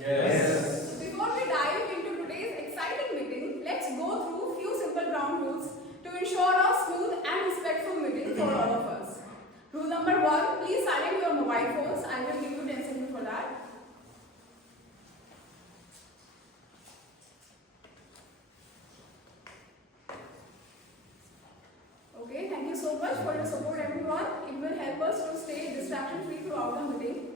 Yes. Before we dive into today's exciting meeting, let's go through few simple ground rules to ensure a smooth and respectful meeting for all of us. Rule number 1, please silence your mobile phones. I will give you 10 seconds for that. Okay, thank you so much for your support, everyone. It will help us to stay distraction-free throughout the meeting.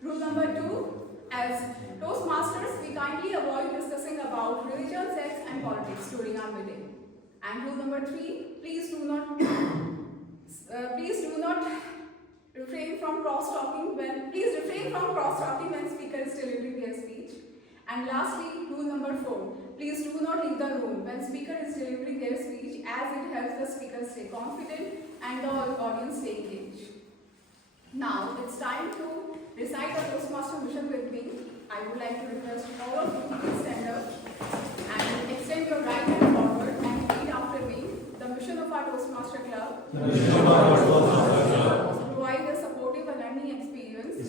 Rule number 2, as Toastmasters, we kindly avoid discussing about religion, sex and politics during our meeting. And rule number 3, please do not refrain from cross-talking when speaker is delivering their speech. And lastly, rule number 4, please do not leave the room when speaker is delivering their speech, as it helps the speaker stay confident and the audience stay engaged. Now it's time to recite the Toastmaster mission with me. I would like to request all of you to please stand up and extend your right hand forward and repeat after me. The mission of our Toastmaster Club is to provide a supportive and learning experience in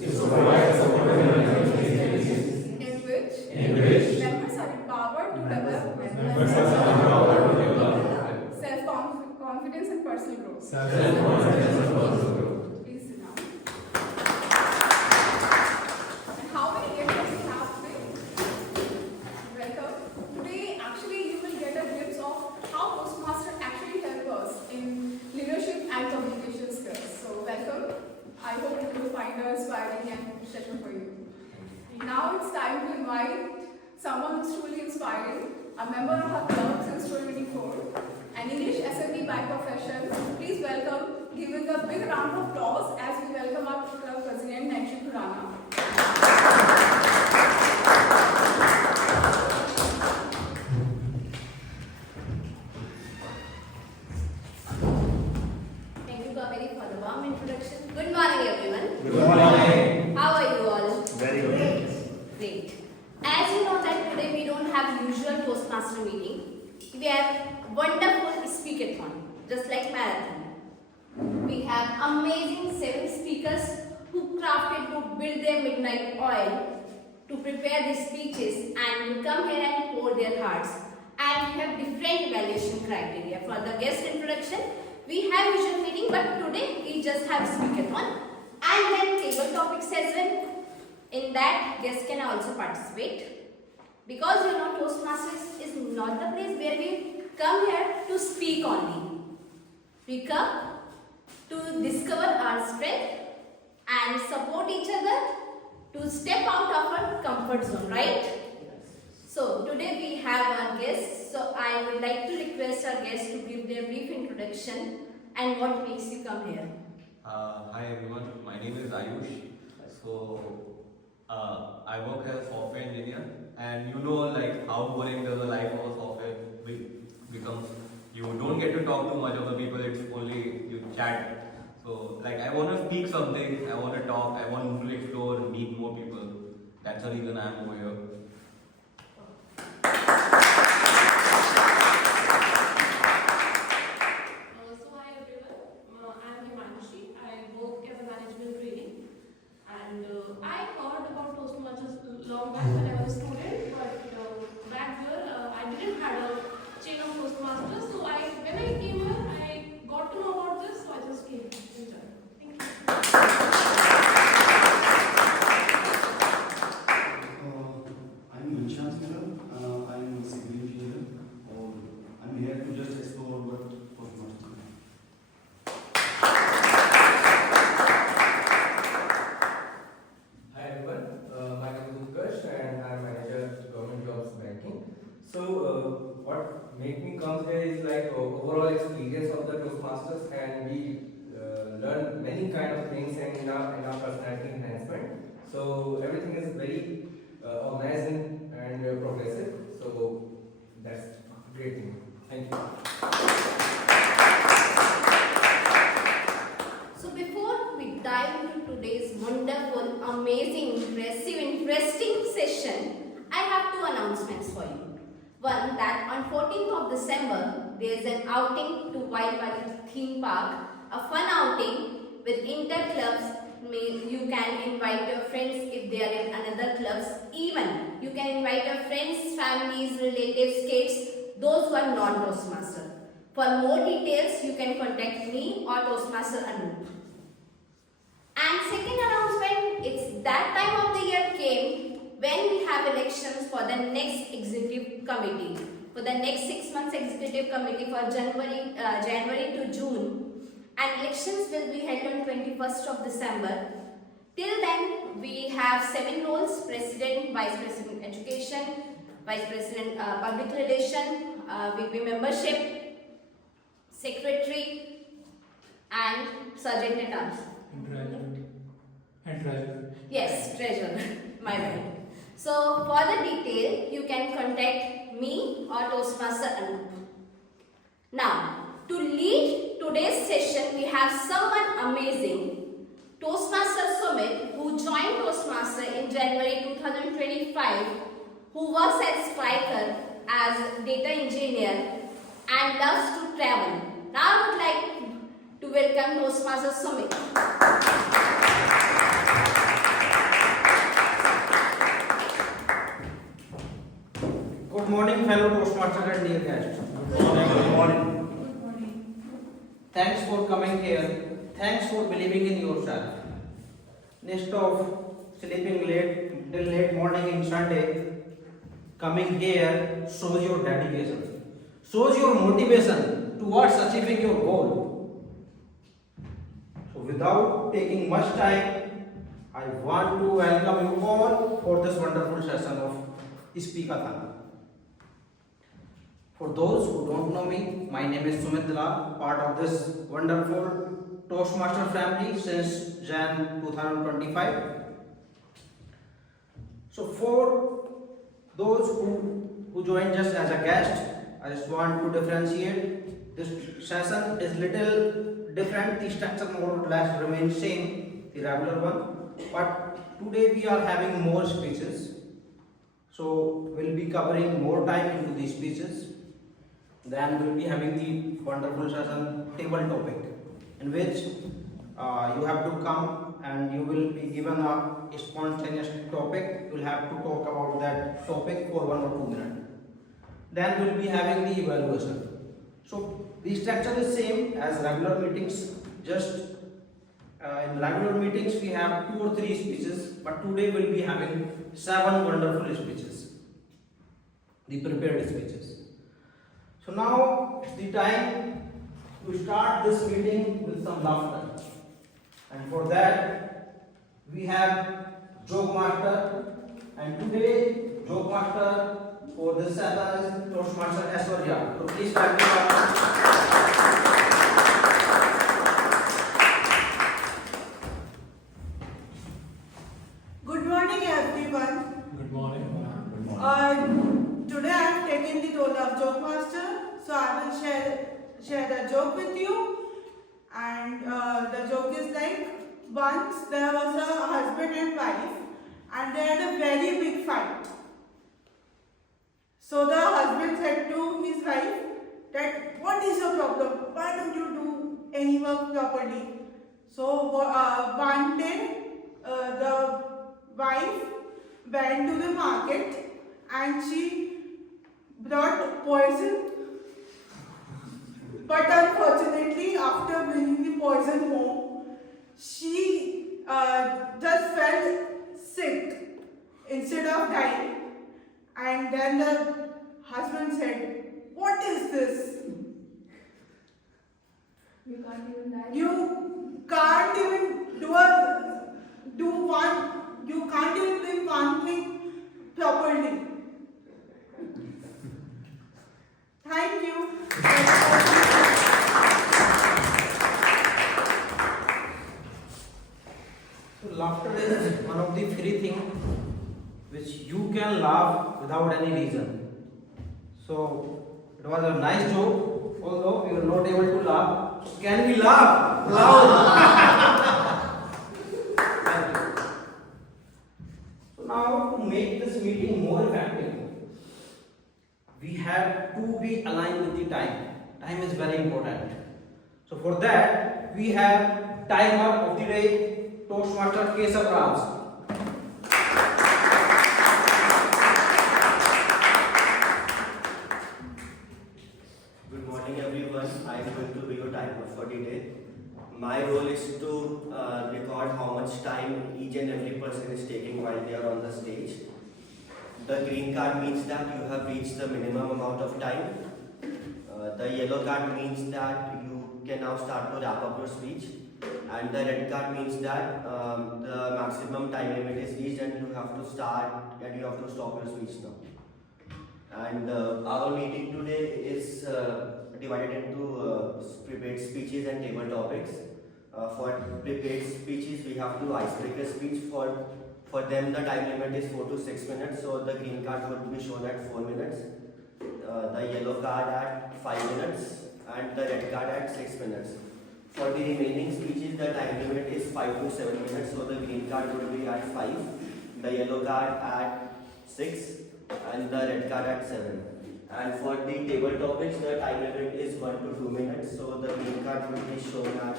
which members are empowered to develop self-confidence and personal growth. Please sit down. And how many guests do we have today? Welcome. Today, actually, you will get a glimpse of how Toastmasters actually help us in leadership and communication skills. So, welcome. I hope it will find a inspiring and session for you. Now it's time to invite someone who's truly inspiring, a member of our club since 2024, an English SME by profession. Please welcome, giving a big round of applause as we welcome our club president, Nancy Khurana. Thank you, Kaveri, for the warm introduction. Good morning, everyone. Good morning. How are you all? Very good. Great. As you know that today we don't have usual Toastmaster meeting. We have wonderful speakathon, just like marathon. We have amazing 7 speakers who build their midnight oil to prepare the speeches and will come here and pour their hearts. And we have different evaluation criteria. For the guest introduction, we have usual meeting, but today we just have speakathon and then table topics as well. In that, guests can also participate. Because you know, Toastmasters is not the place where we come here to speak only. We come to discover our strength and support each other to step out of our comfort zone, right? So, today we have our guests. So, I would like to request our guests to give their brief introduction and what makes you come here. Hi everyone, my name is Ayush. So, I work as a software engineer, and you know like how boring does the life of a software becomes. You don't get to talk to much of the people, it's only you chat. So like I want to speak something, I want to talk, I want to explore, meet more people. That's the reason I'm over here. So hi everyone, I'm Himanshi. I work as a management training, and I heard about Toastmasters long back when I was a student, but back here I didn't have a chain of Toastmasters. So when I came here, I got to know about this, so I just came. Enjoy. Thank you. I'm Manshant Mira. I'm a civil engineer. I'm here to just explore what Toastmasters is. Hi everyone, my name is Utkarsh and I'm manager at government jobs banking. So what made me come here is like overall experience of the Toastmasters, and we learn many kind of things in our personality enhancement. So everything is very organized and progressive. So that's a great thing. Thank you. So before we dive into today's wonderful, amazing, impressive, interesting session, I have 2 announcements for you. One, that on 14th of December, there is an outing to Wild Valley Theme Park, a fun outing with inter-clubs You can invite your friends if they are in another clubs. Even you can invite your friends, families, relatives, kids, those who are non-Toastmaster. For more details, you can contact me or Toastmaster Anup. And second announcement, it's that time of the year came when we have elections for the next executive committee. For the next 6 months executive committee for January to June. And elections will be held on 21st of December. Till then, we have 7 roles: President, Vice President Education, Vice President Public Relation, VP Membership, Secretary, and Sergeant at Arms. And treasurer. Yes, treasurer. My bad. So, for the detail, you can contact me or Toastmaster Anup. Now, to lead today's session, we have someone amazing, Toastmaster Sumit, who joined Toastmaster in January 2025, who works at Striker as data engineer and loves to travel. Now, I would like to welcome Toastmaster Sumit. Good morning, fellow Toastmasters and dear guests. Good morning. Thanks for coming here. Thanks for believing in yourself. Instead of sleeping late till late morning in Sunday, coming here shows your dedication, shows your motivation towards achieving your goal. So without taking much time, I want to welcome you all for this wonderful session of Speakathon. For those who don't know me, my name is Sumit Dalal, part of this wonderful Toastmaster family since Jan 2025. So for those who joined just as a guest, I just want to differentiate. This session is little different. The structure more or less remains same, the regular one. But today we are having more speeches. So we'll be covering more time into these speeches. Then we'll be having the wonderful session table topic, in which you have to come and you will be given a spontaneous topic. You will have to talk about that topic for 1 or 2 minutes. Then we'll be having the evaluation. So the structure is same as regular meetings. Just in regular meetings we have 2 or 3 speeches, but today we'll be having 7 wonderful speeches, the prepared speeches. So now it's the time to start this meeting with some laughter. And for that, we have Joke Master. And today, Joke Master for this session is Toastmaster Aishwarya. So please thank you. Good morning, everyone. Good morning. Today I have taken the role of joke master, so I will share the joke with you. And the joke is like, once there was a husband and wife, and they had a very big fight. So the husband said to his wife that, "What is your problem? Why don't you do any work properly?" So one day the wife went to the market and she brought poison, but unfortunately after bringing the poison home, she just fell sick instead of dying. And then the husband said, "What is this? You can't even die. You can't even you can't even do one thing properly." Thank you. So laughter is one of the 3 things which you can laugh without any reason. So it was a nice joke, although we were not able to laugh. Can we laugh loud? Thank you. So now to make this meeting more effective, we have to be aligned with the time. Time is very important. So for that, we have timer of the day, Toastmaster Keshav Raj. Good morning everyone. I am going to be your timer for the day. My role is to record how much time each and every person is taking while they are on the stage. The green card means that you have reached the minimum amount of time. The yellow card means that you can now start to wrap up your speech. And the red card means that the maximum time limit is reached and you have to stop your speech now. And our meeting today is divided into prepared speeches and table topics. For prepared speeches, we have to icebreaker speech. For them, the time limit is 4 to 6 minutes, so the green card would be shown at 4 minutes, the yellow card at 5 minutes, and the red card at 6 minutes. For the remaining speeches, the time limit is 5 to 7 minutes, so the green card would be at 5, the yellow card at 6, and the red card at 7. And for the table topics, the time limit is 1 to 2 minutes, so the green card will be shown at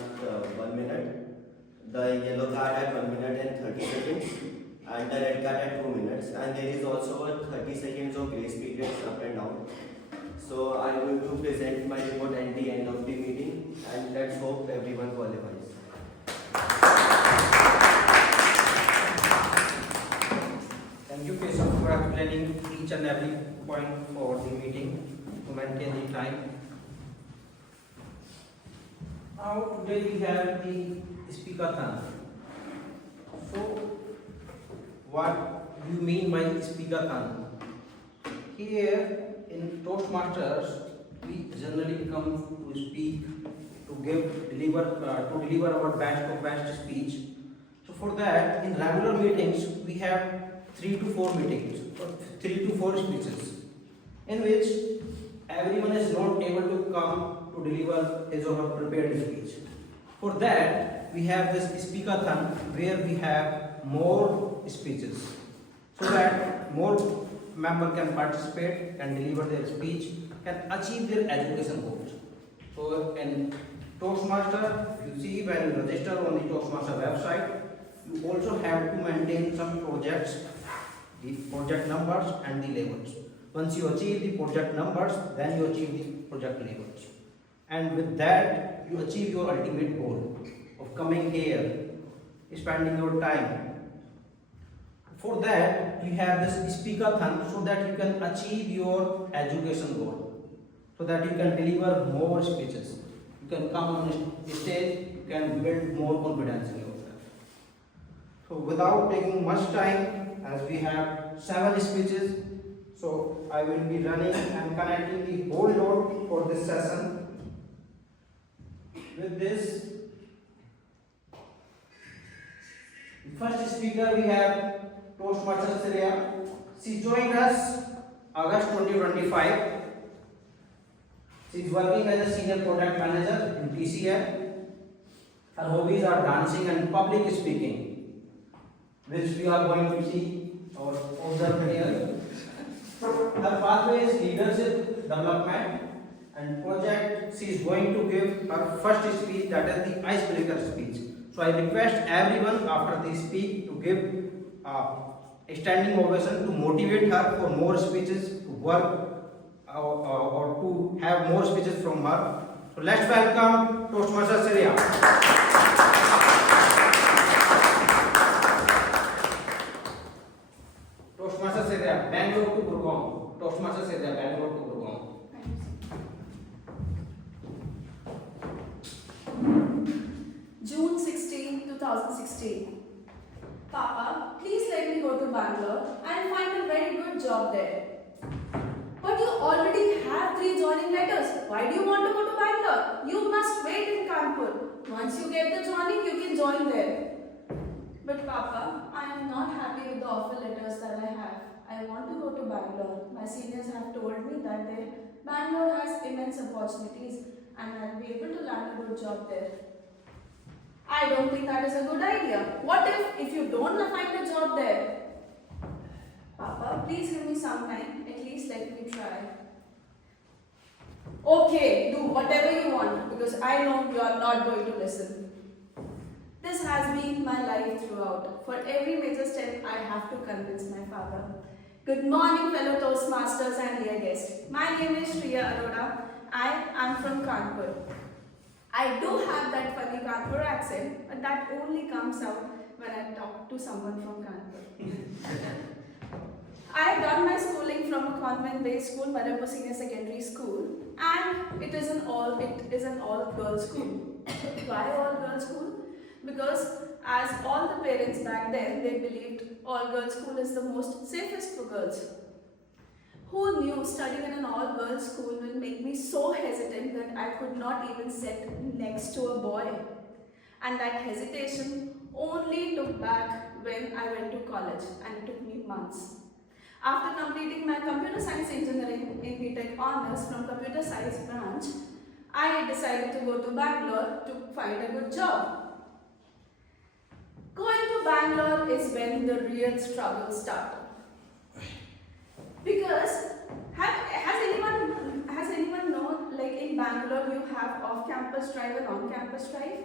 1 minute, the yellow card at 1 minute and 30 seconds, and the red card at 2 minutes. And there is also a 30 seconds of grace period up and down. So I am going to present my report at the end of the meeting, and let's hope everyone qualifies. Thank you, Keshav, for explaining each and every point for the meeting to maintain the time. Now, today we have the speaker-thon. So, what do you mean by speaker-thon? Here in Toastmasters, we generally come to speak, to deliver our best speech. So, for that, in regular meetings, we have 3 to 4 meetings, or 3 to 4 speeches, in which everyone is not able to come to deliver his or her prepared speech. For that, we have this speaker-thon where we have more speeches, so that more members can participate and deliver their speech, can achieve their education goals. So in Toastmaster, you see when you register on the Toastmaster website, you also have to maintain some projects, the project numbers and the labels. Once you achieve the project numbers, then you achieve the project labels. And with that, you achieve your ultimate goal of coming here, spending your time. For that, you have this speaker-thon so that you can achieve your education goal, so that you can deliver more speeches. You can come on stage, you can build more confidence in yourself. So without taking much time, as we have 7 speeches, so I will be running and connecting the whole load for this session. With this, the first speaker we have Toastmasters Shreya. She joined us August 2025. She is working as a senior product manager in TCL. Her hobbies are dancing and public speaking, which we are going to see or observe here. Her pathway is leadership development and project. She is going to give her first speech, that is the icebreaker speech. So I request everyone after the speech to give a standing ovation to motivate her for more speeches, to work or to have more speeches from her. So let's welcome Toastmasters Shreya. Toastmasters Shreya, Bangalore to Gurgaon. Toastmasters Shreya, Bangalore to Gurgaon. June 16, 2016. Papa, please let me go to Bangalore and find a very good job there. But you already have 3 joining letters. Why do you want to go to Bangalore? You must wait in Kanpur. Once you get the joining, you can join there. But Papa, I am not happy with the offer letters that I have. I want to go to Bangalore. My seniors have told me that Bangalore has immense opportunities and I'll be able to land a good job there. I don't think that is a good idea. What if you don't find a job there? Papa, please give me some time. At least let me try. Okay, do whatever you want because I know you are not going to listen. This This has been my life throughout. For every major step, I have to convince my father. Good morning, fellow Toastmasters and dear guests. My name is Shriya Arora. I am from Kanpur. I do have that funny Kanpur accent, but that only comes out when I talk to someone from Kanpur. I have done my schooling from a convent-based school, Millennium Senior Secondary School, and it is an all-girls school. Why all-girls school? Because as all the parents back then, they believed all-girls school is the most safest for girls. Who knew studying in an all-girls school will make me so hesitant that I could not even sit next to a boy. And that hesitation only took back when I went to college, and it took me months. After completing my computer science engineering in BTech honors from computer science branch, I decided to go to Bangalore to find a good job. Going to Bangalore is when the real struggle started. Because has anyone known, like in Bangalore you have off-campus drive and on-campus drive?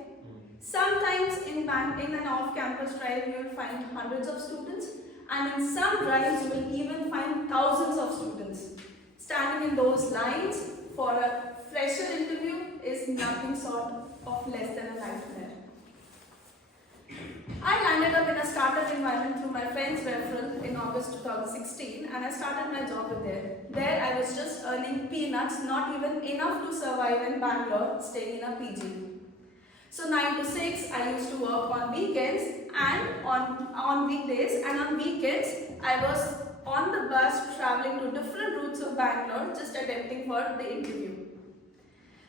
Sometimes in an off-campus drive you will find hundreds of students, and in some drives you will even find thousands of students. Standing in those lines for a fresher interview is nothing short of less than a nightmare. I landed up in a startup environment through my friend's referral in August 2016, and I started my job with there. There I was just earning peanuts, not even enough to survive in Bangalore, staying in a PG. So 9 to 6 I used to work on weekends and on weekdays, and on weekends I was on the bus traveling to different routes of Bangalore just attempting for the interview.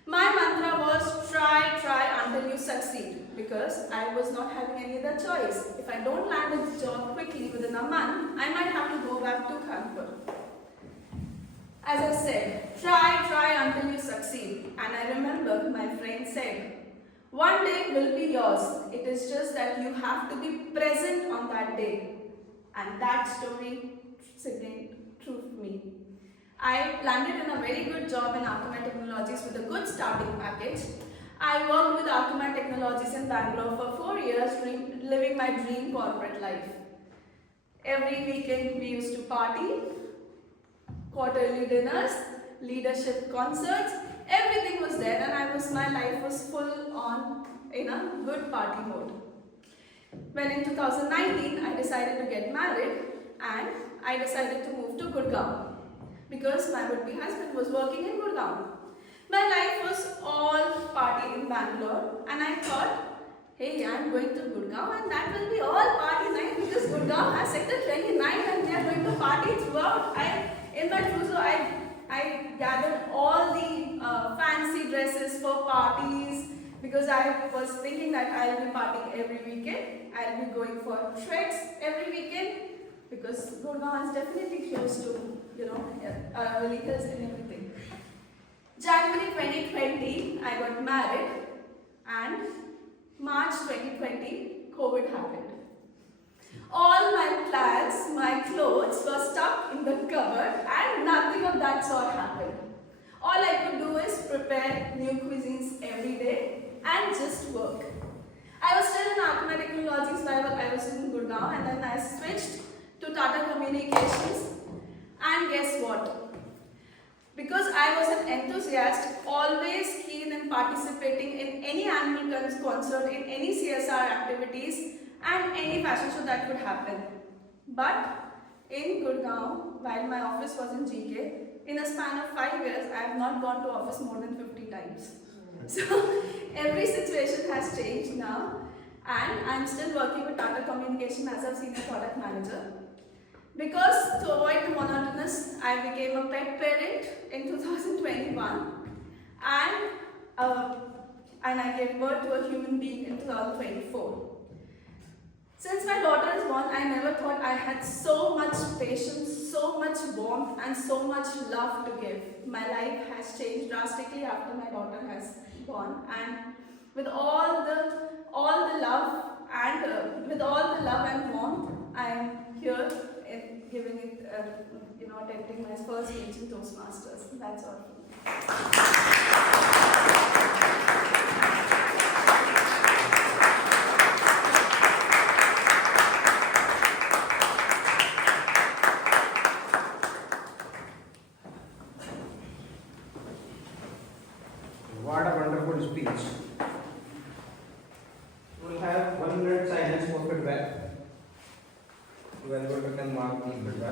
My mantra was try until you succeed, because I was not having any other choice. If I don't land a job quickly within a month, I might have to go back to Kanpur. As I said, try until you succeed. And I remember my friend said, one day will be yours. It is just that you have to be present on that day. And that story remained true for me. I landed in a very good job in Arkema Technologies with a good starting package. I worked with Arkema Technologies in Bangalore for 4 years, living my dream corporate life. Every weekend we used to party, quarterly dinners, leadership concerts, everything was there, and my life was full on in a good party mode. When in 2019 I decided to get married, and I decided to move to Gurgaon because my would-be husband was working in Gurgaon. My life was all party in Bangalore, and I thought, hey, I'm going to Gurgaon and that will be all party night, because Gurgaon has sector 29 and they are going to party throughout. In my trousseau, I gathered all the fancy dresses for parties, because I was thinking that I'll be partying every weekend. I'll be going for treks every weekend, because Gurgaon is definitely close to, vehicles and everything. January 2020, I got married, and March 2020, COVID happened. All my plans, my clothes were stuck in the cupboard, and nothing of that sort happened. All I could do is prepare new cuisines every day and just work. I was still in Arkema Technologies while I was in Gurgaon, and then I switched to Tata Communications, and guess what? Because I was an enthusiast, always keen in participating in any annual concert, in any CSR activities, and any fashion show that could happen. But in Gurgaon, while my office was in GK, in a span of 5 years, I have not gone to office more than 50 times. So every situation has changed now, and I'm still working with Tata Communication as a senior product manager. Because to avoid the monotonous, I became a pet parent in 2021, and I gave birth to a human being in 2024. Since my daughter is born, I never thought I had so much patience, so much warmth, and so much love to give. My life has changed drastically after my daughter has born, and with all the love and warmth, I am here in giving it, attempting my first speech in Toastmasters. That's all.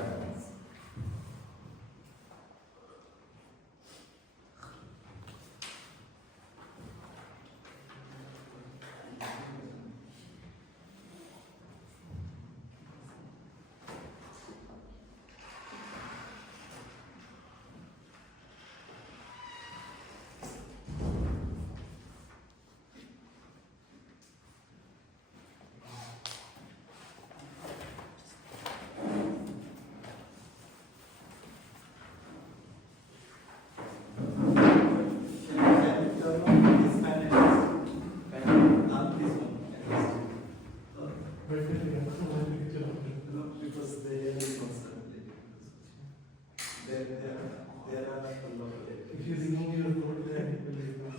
happens. Because they are responsible. There are a lot of it. If you remove your code, then it will remove.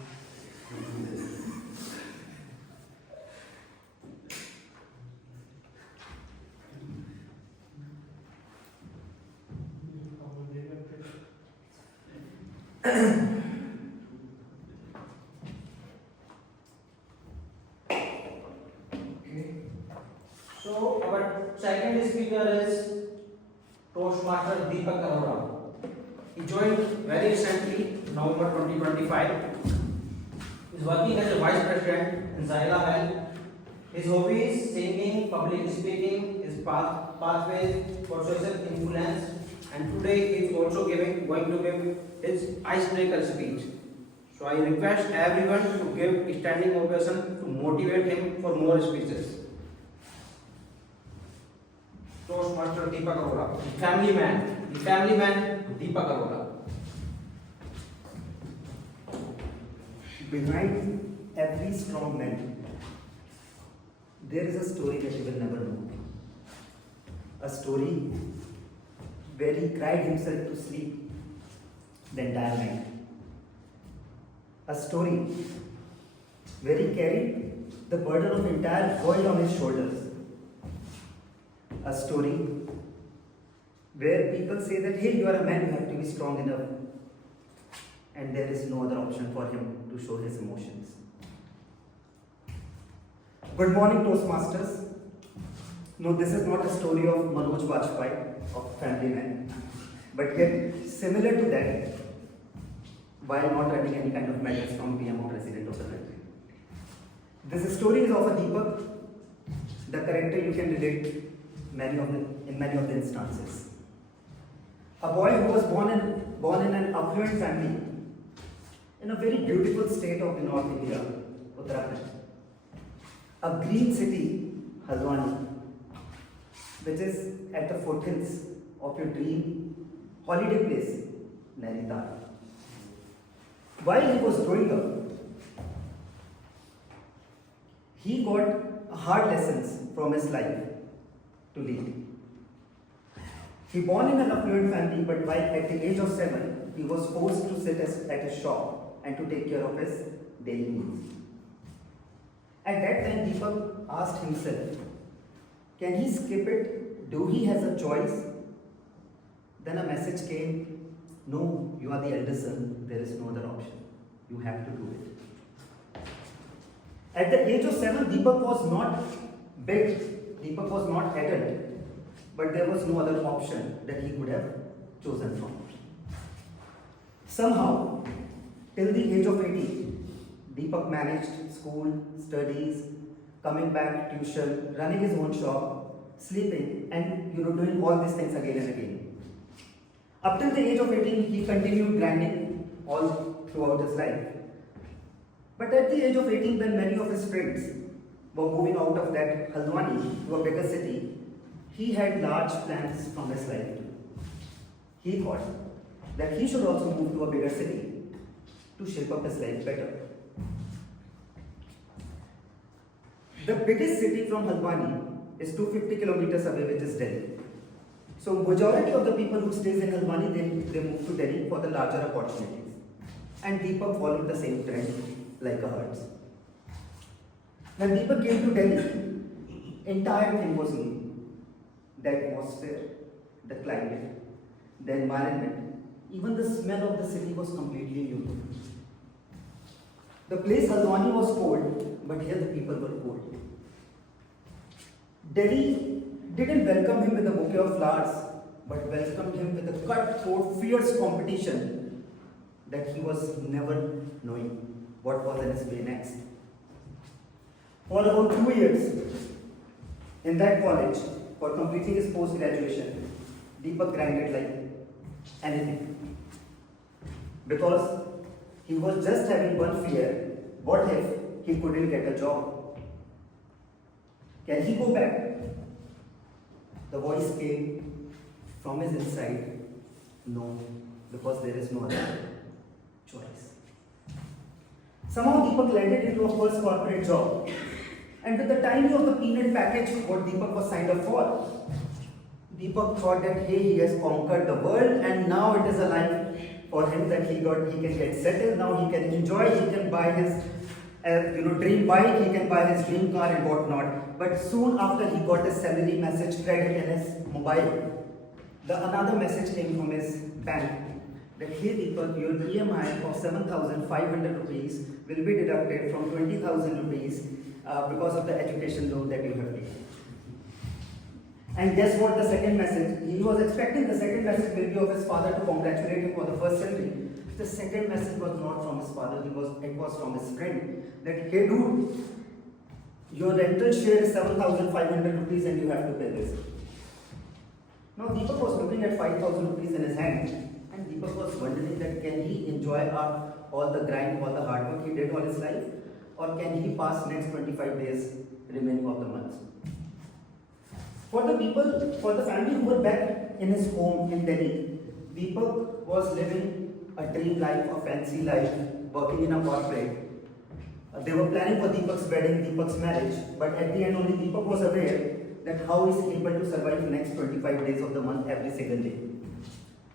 Okay. So our second speaker is Toastmaster Deepak Arora. He joined very recently, November 2025. He is working as a vice president in Zaila Health. His hobbies: singing, public speaking, his pathways for social influence, and today he is also going to give his icebreaker speech. So I request everyone to give standing ovation to motivate him for more speeches. Toastmaster Deepak Arora, the family man Deepak Arora. Behind every strong man, there is a story that you will never know. A story where he cried himself to sleep the entire night. A story where he carried the burden of the entire world on his shoulders. A story where people say that, hey, you are a man, you have to be strong enough. And there is no other option for him to show his emotions. Good morning, Toastmasters. No, this is not a story of Manoj Bajpayee, of Family Man. But yet, similar to that, while not earning any kind of medals from PM or President of the country. This story is of a Deepak, the character you can relate in many of the instances. A boy who was born in an affluent family in a very beautiful state of the North India, Uttarakhand. A green city, Haldwani, which is at the foothills of your dream holiday place, Nainital. While he was growing up, he got hard lessons from his life to lead. He born in an affluent family, but while at the age of 7, he was forced to sit at a shop and to take care of his daily needs. At that time, Deepak asked himself, can he skip it? Do he has a choice? Then a message came, no, you are the elder son, there is no other option. You have to do it. At the age of 7, Deepak was not big, Deepak was not adult, but there was no other option that he could have chosen from. Somehow, till the age of 18, Deepak managed school, studies, coming back, tuition, running his own shop, sleeping, and doing all these things again and again. Up till the age of 18, he continued grinding all throughout his life. But at the age of 18, when many of his friends were moving out of that Haldwani to a bigger city, he had large plans from his life. He thought that he should also move to a bigger city to shape up his life better. The biggest city from Haldwani is 250 kilometers away, which is Delhi. So majority of the people who stays in Haldwani, they move to Delhi for the larger opportunities. And Deepak followed the same trend like a herd. When Deepak came to Delhi, entire thing was new. The atmosphere, the climate, the environment, even the smell of the city was completely new. The place Haldwani was cold, but here the people were cold. Delhi didn't welcome him with a bouquet of flowers, but welcomed him with a cutthroat, fierce competition that he was never knowing what was in his way next. For about 2 years in that college, for completing his post-graduation, Deepak grinded like anything. Because he was just having one fear: what if he couldn't get a job? Can he go back? The voice came from his inside: no, because there is no other choice. Somehow Deepak landed into a first corporate job, and with the tiny of the peanut package what Deepak was signed up for, Deepak thought that hey, he has conquered the world and now it is a life for him that he can get settled, now he can enjoy, he can buy his dream bike, he can buy his dream car and whatnot. But soon after he got a salary message credit in his mobile, another message came from his bank that hey Deepak, your EMI of 7,500 rupees will be deducted from 20,000 rupees because of the education loan that you have taken. And guess what, the second message, he was expecting the second message will be of his father to congratulate him for the first salary. The second message was not from his father, it was from his friend, that hey dude, your rental share is 7,500 rupees and you have to pay this. Now Deepak was looking at 5,000 rupees in his hand, and Deepak was wondering that can he enjoy all the grind, all the hard work he did all his life, or can he pass next 25 days remaining of the month? For the family who were back in his home in Delhi, Deepak was living a dream life, a fancy life, working in a corporate. They were planning for Deepak's wedding, Deepak's marriage, but at the end only Deepak was aware that how is he able to survive the next 25 days of the month every single day.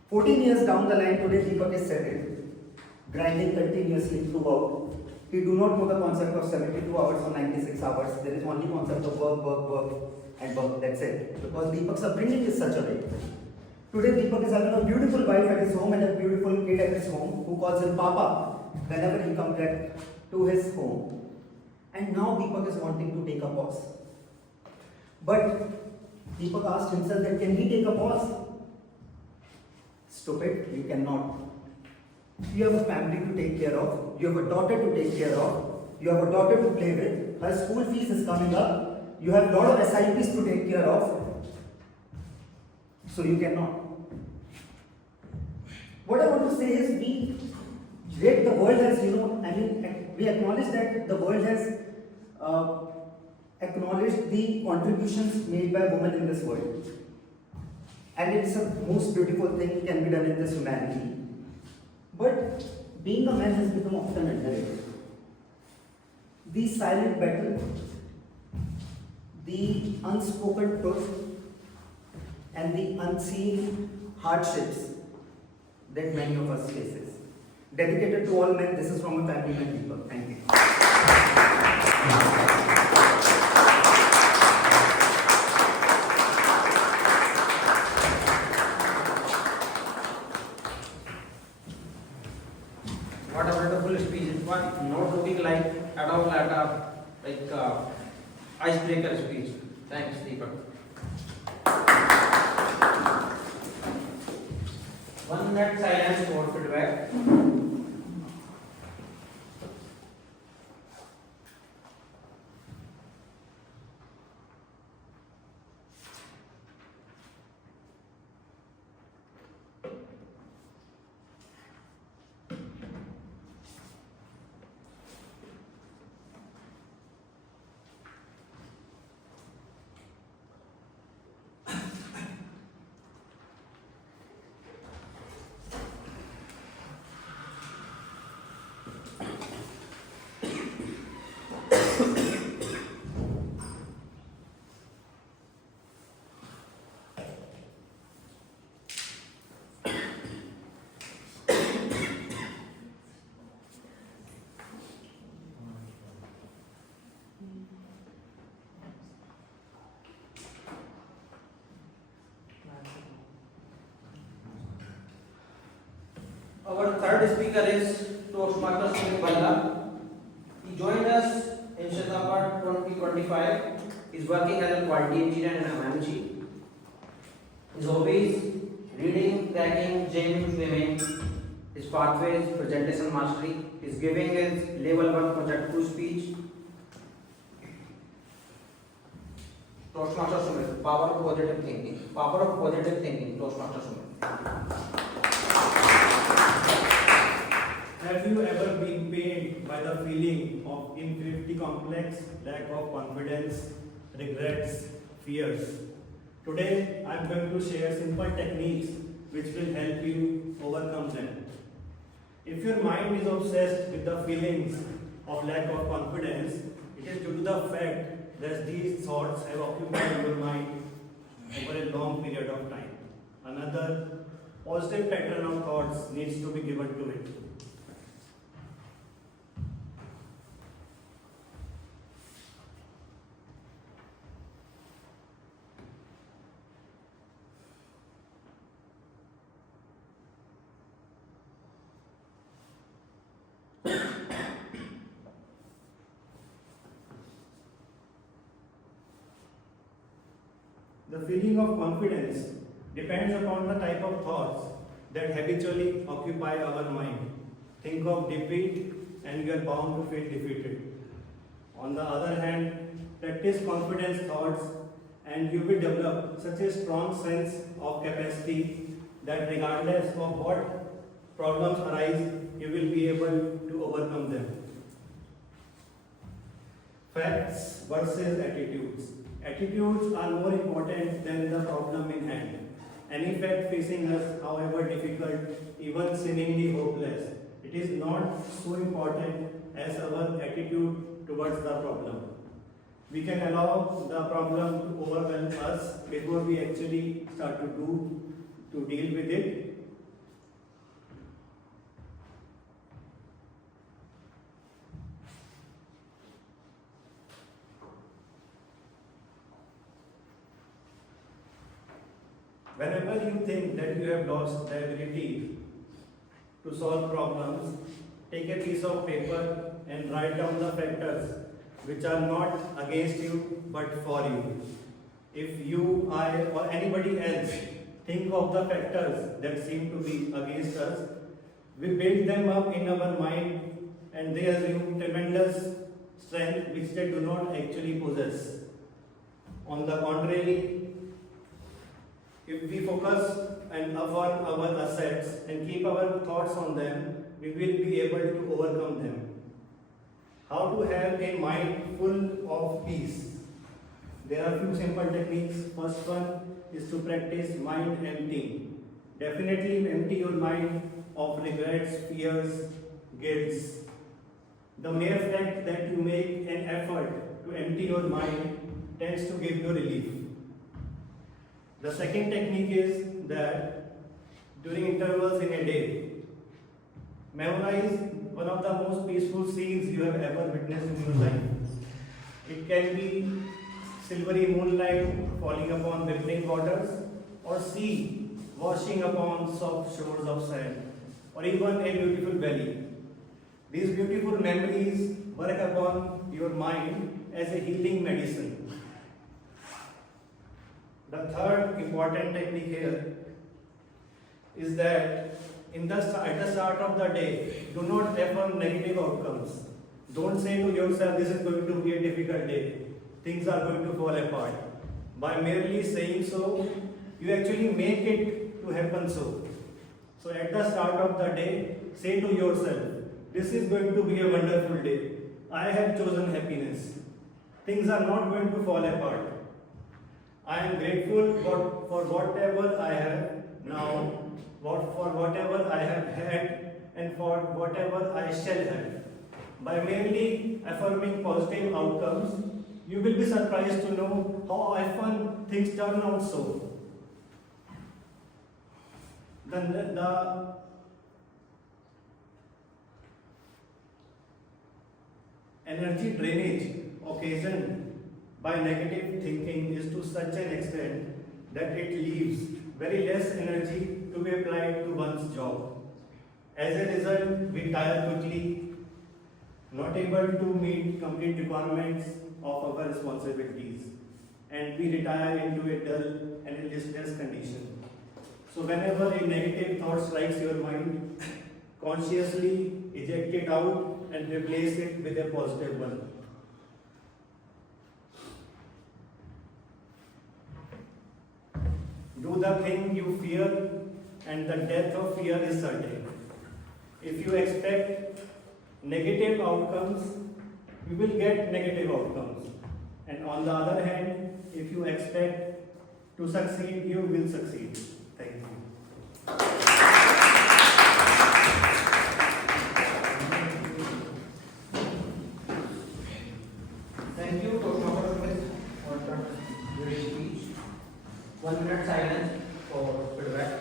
14 years down the line, today Deepak is settled, grinding continuously throughout. He do not know the concept of 72 hours or 96 hours. There is only concept of work, and work, that's it. Because Deepak's upbringing is such a way. Today Deepak is having a beautiful wife at his home and a beautiful kid at his home who calls him Papa whenever he comes back to his home. And now Deepak is wanting to take a pause. But Deepak asked himself that can he take a pause? Stupid, you cannot. You have a family to take care of, you have a daughter to take care of, you have a daughter to play with, her school fees is coming up, you have a lot of SIPs to take care of, so you cannot. What I want to say is the world has, we acknowledge that the world has acknowledged the contributions made by women in this world. And it's a most beautiful thing can be done in this humanity. But being a man has become often underrated. The silent battle, the unspoken truth, and the unseen hardships that many of us faces. Dedicated to all men, this is from a family man people. Thank you. What a wonderful speech. It was not looking like at all like icebreaker speech. Thanks, Deepak. One minute silence for feedback. Our third speaker is Toastmasters Balla. He joined us in September 2025. He is working as a quality engineer in MMG. His hobbies tagging, gym, swimming. His pathways, presentation mastery. He's giving his level 1 project 2 speech. Toastmaster Sumit, power of positive thinking. Power of positive thinking, Toastmaster Sumit. Have you ever been pained by the feeling of inferiority complex, lack of confidence, regrets, fears? Today, I am going to share simple techniques which will help you overcome them. If your mind is obsessed with the feelings of lack of confidence, it is due to the fact that these thoughts have occupied your mind over a long period of time. Another positive pattern of thoughts needs to be given to it. The feeling of confidence depends upon the type of thoughts that habitually occupy our mind. Think of defeat and you are bound to feel defeated. On the other hand, practice confidence thoughts and you will develop such a strong sense of capacity that regardless of what problems arise, you will be able to overcome them. Facts versus attitudes. Attitudes are more important than the problem in hand. Any fact facing us, however difficult, even seemingly hopeless, it is not so important as our attitude towards the problem. We can allow the problem to overwhelm us before we actually start to deal with it. Whenever you think that you have lost the ability to solve problems, take a piece of paper and write down the factors which are not against you but for you. If you, I, or anybody else think of the factors that seem to be against us, we build them up in our mind and they assume tremendous strength which they do not actually possess. On the contrary, if we focus and affirm our assets and keep our thoughts on them, we will be able to overcome them. How to have a mind full of peace? There are few simple techniques. First one is to practice mind emptying. Definitely empty your mind of regrets, fears, guilts. The mere fact that you make an effort to empty your mind tends to give you relief. The second technique is that during intervals in a day, memorize one of the most peaceful scenes you have ever witnessed in your life. It can be silvery moonlight falling upon rippling waters, or sea washing upon soft shores of sand, or even a beautiful valley. These beautiful memories work upon your mind as a healing medicine. The third important technique here is that at the start of the day, do not affirm negative outcomes. Don't say to yourself, this is going to be a difficult day. Things are going to fall apart. By merely saying so, you actually make it to happen so. So at the start of the day, say to yourself, this is going to be a wonderful day. I have chosen happiness. Things are not going to fall apart. I am grateful for whatever I have now, for whatever I have had, and for whatever I shall have. By merely affirming positive outcomes, you will be surprised to know how often things turn out so. The energy drainage occasioned by negative thinking is to such an extent that it leaves very less energy to be applied to one's job. As a result, we tire quickly, not able to meet complete requirements of our responsibilities, and we retire into a dull and listless condition. So whenever a negative thought strikes your mind, consciously eject it out and replace it with a positive one. Do the thing you fear, and the death of fear is certain. If you expect negative outcomes, you will get negative outcomes. And on the other hand, if you expect to succeed, you will succeed. Thank you. Thank you, Toastmasters Smith, for your speech. 1 minute silence for feedback.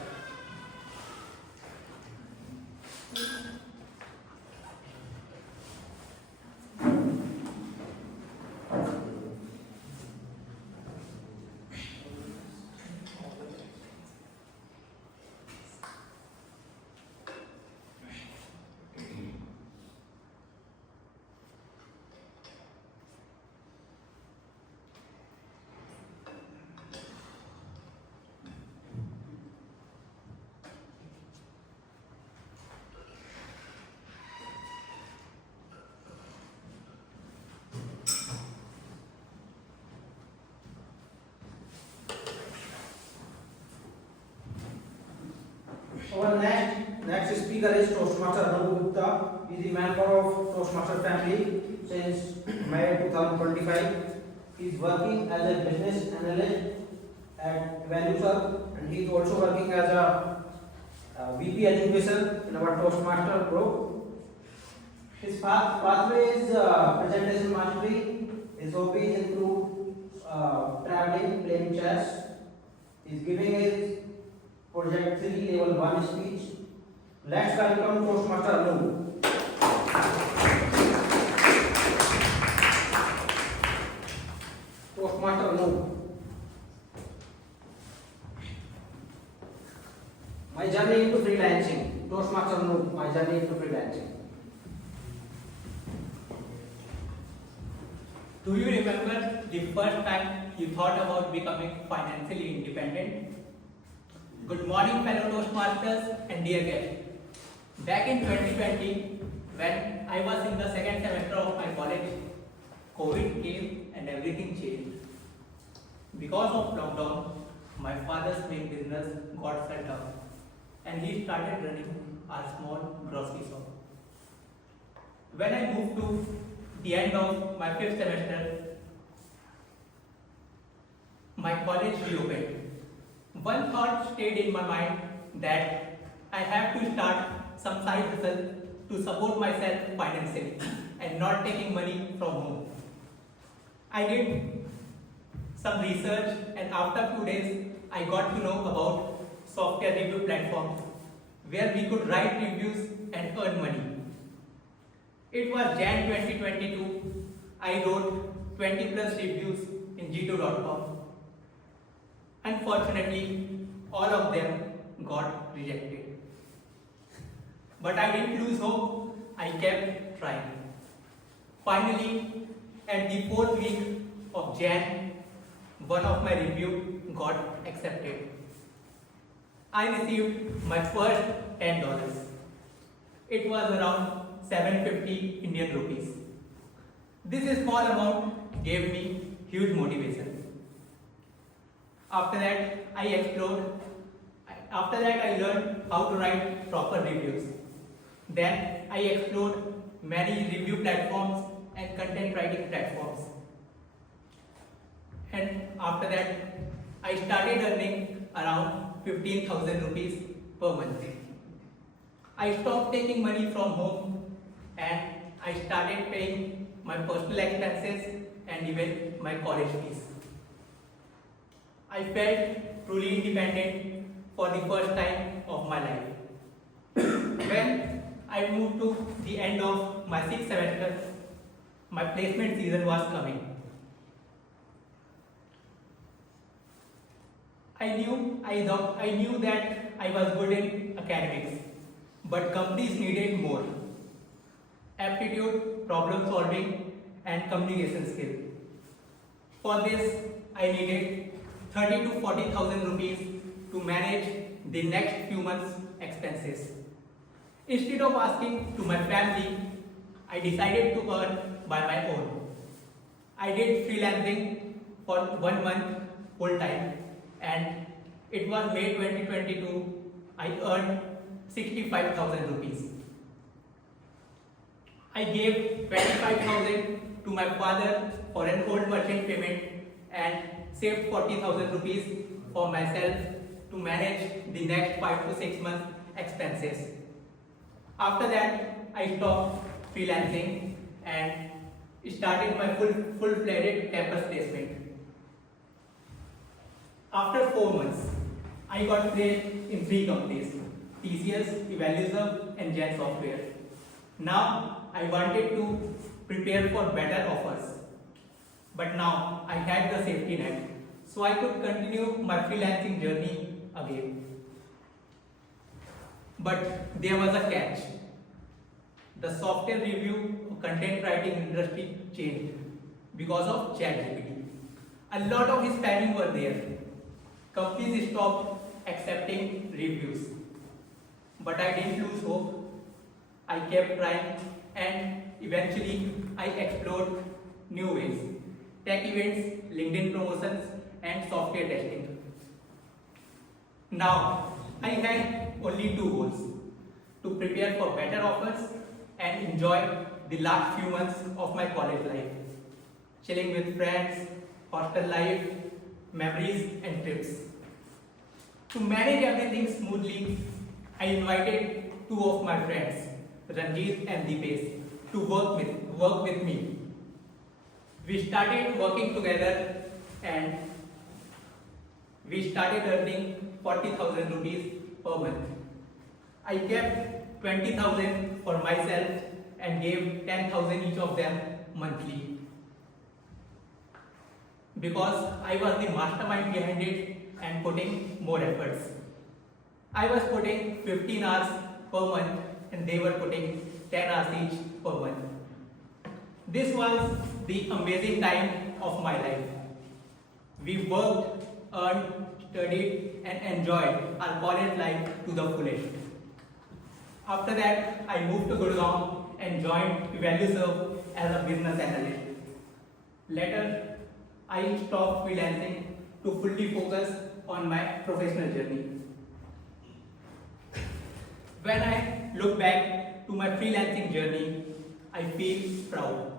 Our next speaker is Toastmaster Anup Gupta. He is a member of Toastmaster family since May 2025. He is working as a business analyst at ValueServe, and he is also working as a VP Education in our Toastmaster group. His pathway is presentation mastery. His hobbies include traveling, playing chess. He is giving his Project 3 Level 1 speech. Let's welcome Toastmaster Anup. Toastmaster Anup. My journey into freelancing. Toastmaster Anup, my journey into freelancing. Do you remember the first time you thought about becoming financially independent? Good morning, fellow Toastmasters and dear guests. Back in 2020, when I was in the second semester of my college, COVID came and everything changed. Because of lockdown, my father's main business got shut down and he started running a small grocery shop. When I moved to the end of my 5th semester, my college reopened. One thought stayed in my mind that I have to start some side hustle to support myself financially and not taking money from home. I did some research, and after 2 days I got to know about software review platforms where we could write reviews and earn money. It was Jan 2022. I wrote 20 plus reviews in g2.com. Unfortunately, all of them got rejected. But I didn't lose hope. I kept trying. Finally, at the 4th week of Jan, one of my review got accepted. I received my first $10. It was around 750 Indian rupees. This small amount gave me huge motivation. After that, I learned how to write proper reviews. Then I explored many review platforms and content writing platforms. And after that, I started earning around 15,000 rupees per month. I stopped taking money from home and I started paying my personal expenses and even my college fees. I felt truly independent for the first time of my life. When I moved to the end of my 6th semester, my placement season was coming. I knew that I was good in academics, but companies needed more. Aptitude, problem solving, and communication skill. For this, I needed 30 to 40,000 rupees to manage the next few months' expenses. Instead of asking to my family, I decided to earn by my own. I did freelancing for 1 month full time, and it was May 2022. I earned 65,000 rupees. I gave 25,000 to my father for an old merchant payment and saved 40,000 rupees for myself to manage the next 5 to 6 months expenses. After that, I stopped freelancing and started my full-fledged campus placement. After 4 months, I got placed in 3 companies: TCS, Evaluator, and Gen Software. Now, I wanted to prepare for better offers, but now I had the safety net, so I could continue my freelancing journey again. But there was a catch. The software review content writing industry changed because of ChatGPT. A lot of spamming were there. Companies stopped accepting reviews. But I didn't lose hope. I kept trying, and eventually I explored new ways: tech events, LinkedIn promotions, and software testing. Now, I had only 2 goals: to prepare for better offers and enjoy the last few months of my college life, chilling with friends, hostel life, memories, and trips. To manage everything smoothly, I invited 2 of my friends, Ranjit and Deepesh, to work with me. We started working together and we started earning 40,000 rupees per month. I kept 20,000 for myself and gave 10,000 each of them monthly. Because I was the mastermind behind it and putting more efforts. I was putting 15 hours per month and they were putting 10 hours each per month. This was the amazing time of my life. We worked, earned, studied, and enjoyed our college life to the fullest. After that, I moved to Gurgaon and joined Evaluator as a business analyst. Later, I stopped freelancing to fully focus on my professional journey. When I look back to my freelancing journey, I feel proud.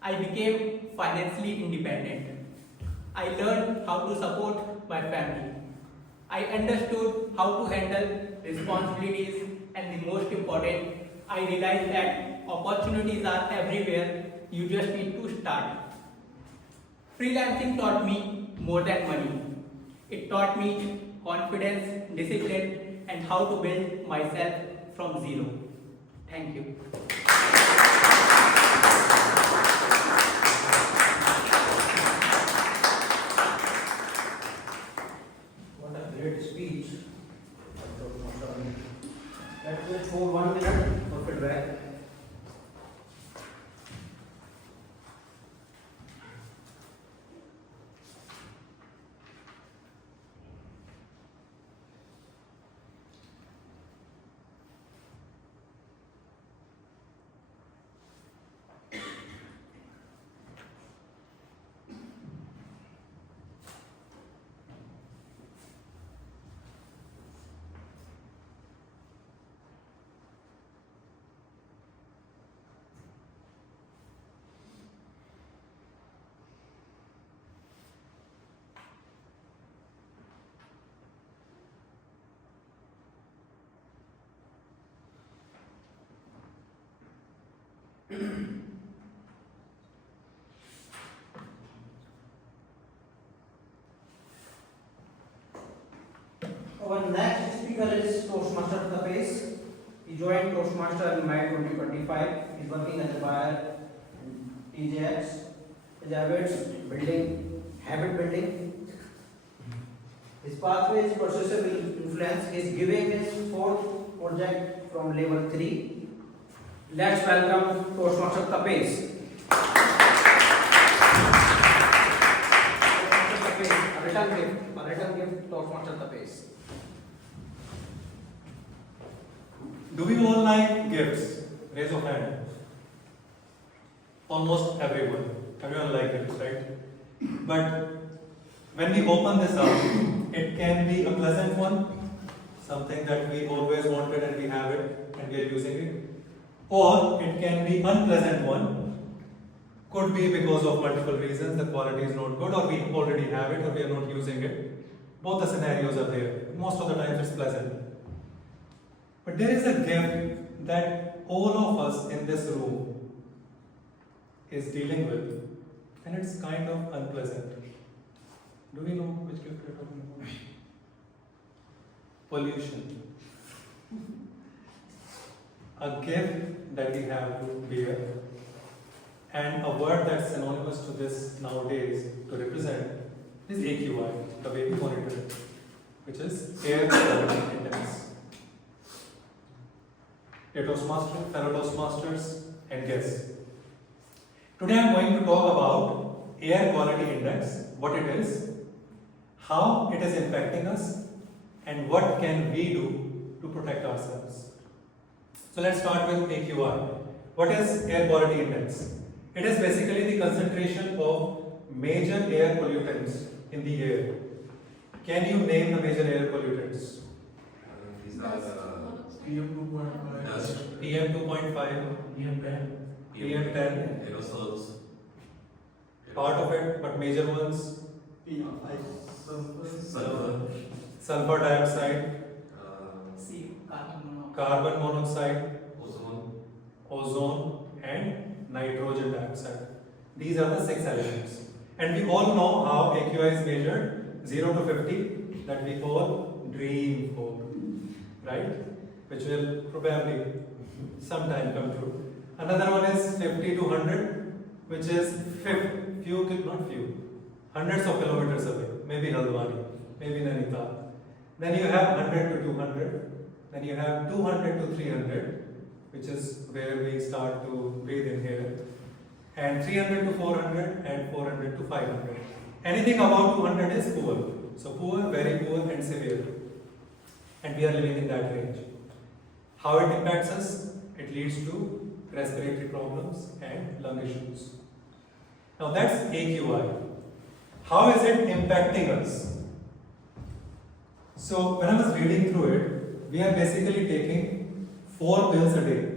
I became financially independent. I learned how to support my family. I understood how to handle responsibilities, and the most important, I realized that opportunities are everywhere, you just need to start. Freelancing taught me more than money. It taught me confidence, discipline, and how to build myself from zero. Thank you. What a great speech. Let's wait for 1 minute for feedback. Our next speaker is Toastmaster Tapesh. He joined Toastmaster in May 2025. He is working as a buyer in TJX. His habit building. His pathway is processable influence. He is giving his 4th project from level 3. Let's welcome Toastmaster Tapesh. A return gift Toastmaster Tapesh. Do we all like gifts? Raise of hand. Almost everyone. Everyone likes it, right? But when we open this up, it can be a pleasant one, something that we always wanted and we have it and we are using it. Or it can be unpleasant one. Could be because of multiple reasons, the quality is not good, or we already have it or we are not using it. Both the scenarios are there. Most of the times it's pleasant. But there is a gift that all of us in this room is dealing with, and it's kind of unpleasant. Do we know which gift we're talking about? Pollution. A gift that we have to bear, and a word that's synonymous to this nowadays to represent is AQI, the way we monitor it, which is Air Quality Index. Dear Toastmasters, fellow Toastmasters, and guests. Today I'm going to talk about Air Quality Index, what it is, how it is impacting us, and what can we do to protect ourselves. So let's start with AQI. What is Air Quality Index? It is basically the concentration of major air pollutants in the air. Can you name the major air pollutants? These are PM 2.5, Dust. PM 2.5, PM10, aerosols, part of it, but major ones. sulfur, Sulfur dioxide, See, carbon carbon monoxide, ozone, ozone, and nitrogen dioxide. These are the 6 elements. And we all know how AQI is measured, 0 to 50, that we all dream for, right? Which will probably sometime come true. Another one is 50 to 100, which is hundreds of kilometers away, maybe Haldwani, maybe Nainital. Then you have 100 to 200, then you have 200 to 300, which is where we start to breathe in here, and 300 to 400, and 400 to 500. Anything above 200 is poor. So poor, very poor, and severe. And we are living in that range. How it impacts us? It leads to respiratory problems and lung issues. Now that's AQI. How is it impacting us? So when I was reading through it, we are basically taking 4 pills a day.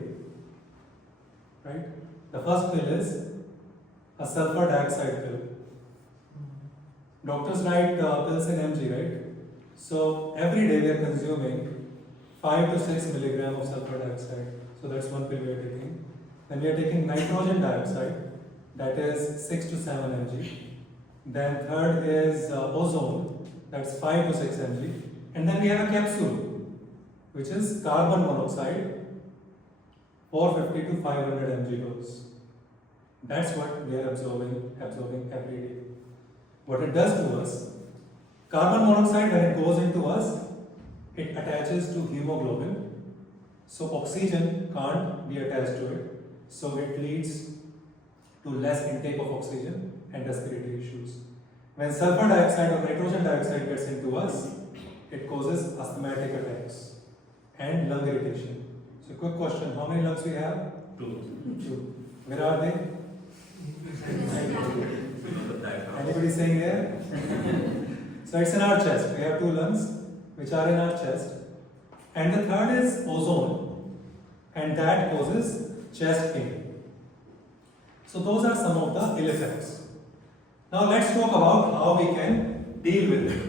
Right? The first pill is a sulfur dioxide pill. Doctors write pills in mg, right? So every day we are consuming 5 to 6 milligram of sulfur dioxide. So that's one pill we are taking. Then we are taking nitrogen dioxide, that is 6 to 7 mg. Then third is ozone, that's 5 to 6 mg. And then we have a capsule, which is carbon monoxide, 450 to 500 mg dose. That's what we are absorbing every day. What it does to us, carbon monoxide, when it goes into us, it attaches to hemoglobin. So oxygen can't be attached to it. So it leads to less intake of oxygen and respiratory issues. When sulfur dioxide or nitrogen dioxide gets into us, it causes asthmatic attacks and lung irritation. So quick question, how many lungs we have? 2. Where are they? Anybody saying there? So it's in our chest. We have 2 lungs which are in our chest. And the third is ozone, and that causes chest pain. So those are some of the ill effects. Now let's talk about how we can deal with it.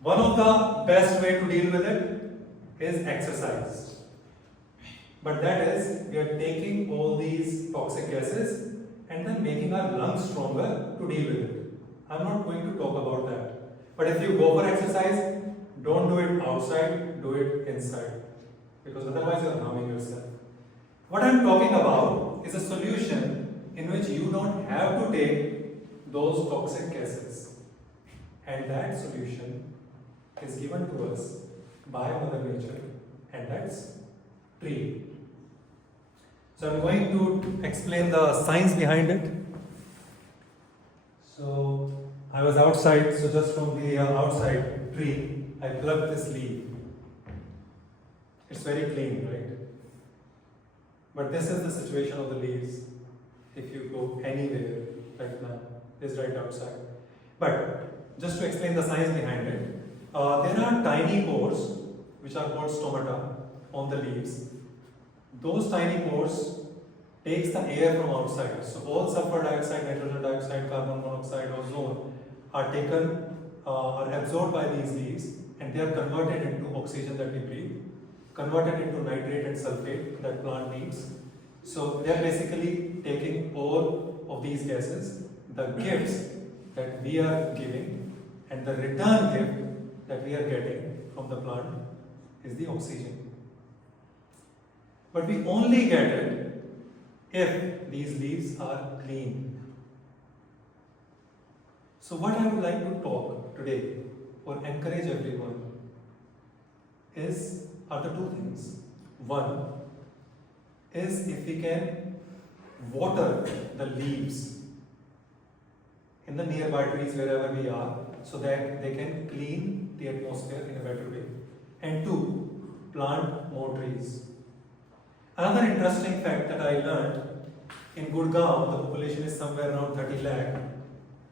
One of the best way to deal with it is exercise. But that is, we are taking all these toxic gases and then making our lungs stronger to deal with it. I'm not going to talk about that. But if you go for exercise, don't do it outside, do it inside. Because otherwise you're harming yourself. What I'm talking about is a solution in which you don't have to take those toxic gases. And that solution is given to us by Mother Nature, and that's tree. So I'm going to explain the science behind it. So I was outside, so just from the outside tree, I plucked this leaf. It's very clean, right? But this is the situation of the leaves. If you go anywhere right now, it's right outside. But just to explain the science behind it, there are tiny pores which are called stomata on the leaves. Those tiny pores takes the air from outside. So all sulfur dioxide, nitrogen dioxide, carbon monoxide, ozone are taken, are absorbed by these leaves, and they are converted into oxygen that we breathe, converted into nitrate and sulfate that plant needs. So they are basically taking all of these gases, the gifts that we are giving, and the return gift that we are getting from the plant is the oxygen. But we only get it if these leaves are clean. So what I would like to talk today or encourage everyone are the two things. One is if we can water the leaves in the nearby trees wherever we are, so that they can clean the atmosphere in a better way. And two, plant more trees. Another interesting fact that I learned, in Gurgaon, the population is somewhere around 30 lakh.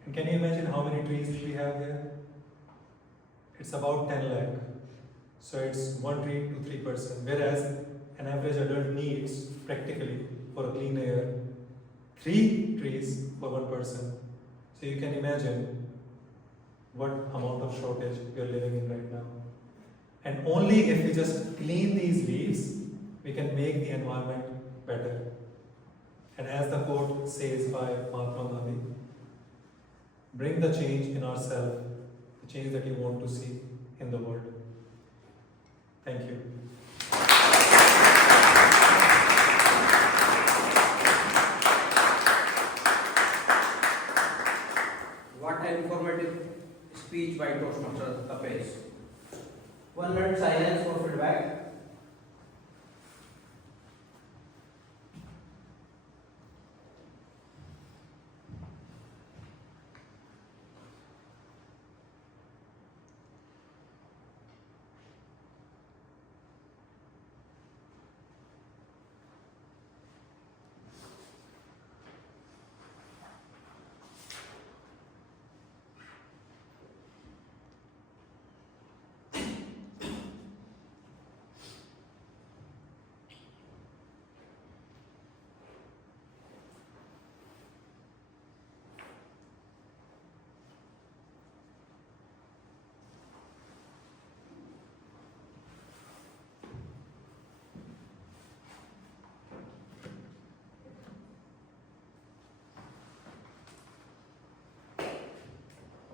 And can you imagine how many trees we have there? It's about 10 lakh. So it's 1 tree to 3 person. Whereas an average adult needs, practically, for a clean air, 3 trees for 1 person. So you can imagine what amount of shortage we are living in right now. And only if we just clean these leaves, we can make the environment better. And as the quote says by Mahatma Gandhi, bring the change in ourselves, the change that you want to see in the world. Thank you. What an informative speech by Toastmasters appears. 1 minute silence for feedback.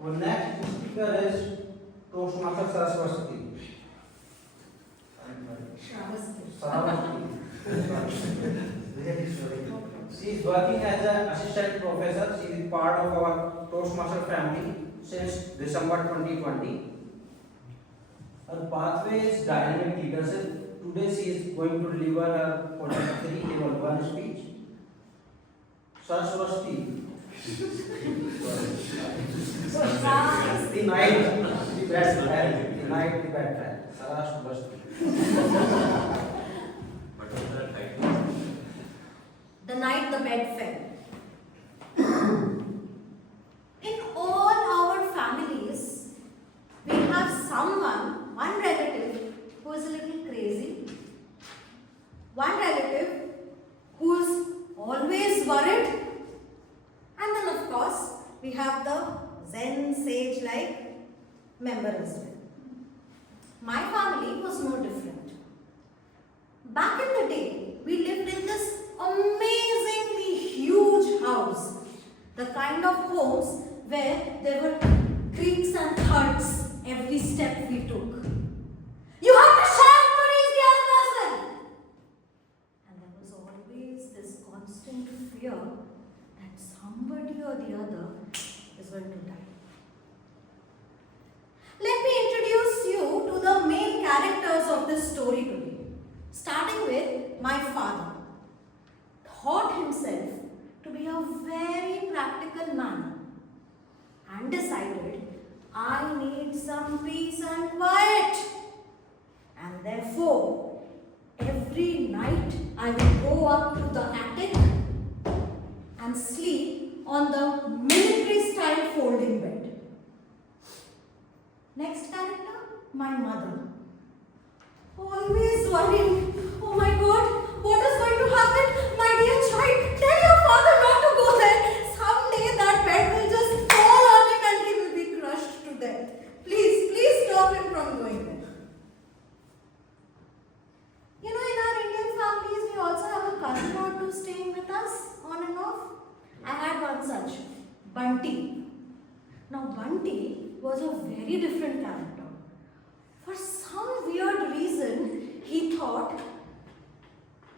Our next speaker is Toastmaster Saraswati. She is working as an assistant professor. She is part of our Toastmaster family since December 2020. Her pathway is dynamic leadership. Today she is going to deliver her 43 level 1 speech. Saraswati. The night the bed fell. The night the bed fell. Saraswati. The night the bed fell. In all our families, we have someone, one relative who is a little crazy, one relative who is always worried, and then of course we have the Zen sage-like member as well. My family was no different. Back in the day, we lived in this amazingly huge house, the kind of homes where there were creaks and thuds every step we took. You have to shout to reach the other person. And there was always this constant fear that somebody or the other is going to die. Let me introduce you to the main characters of this story today, starting with my father. Thought himself to be a very practical man and decided, I need some peace and quiet, and therefore every night I will go up to the attic and sleep on the military style folding bed. Next character, my mother. Always worrying, oh my God, what is going to happen? My dear child, tell your father not to go there. Someday that bed will just fall on him and he will be crushed to death. Please stop him from going there. You know, in our Indian families, we also have a cousin or two staying with us on and off. I had one such, Bunty. Now, Bunty was a very different character. For some weird reason, he thought,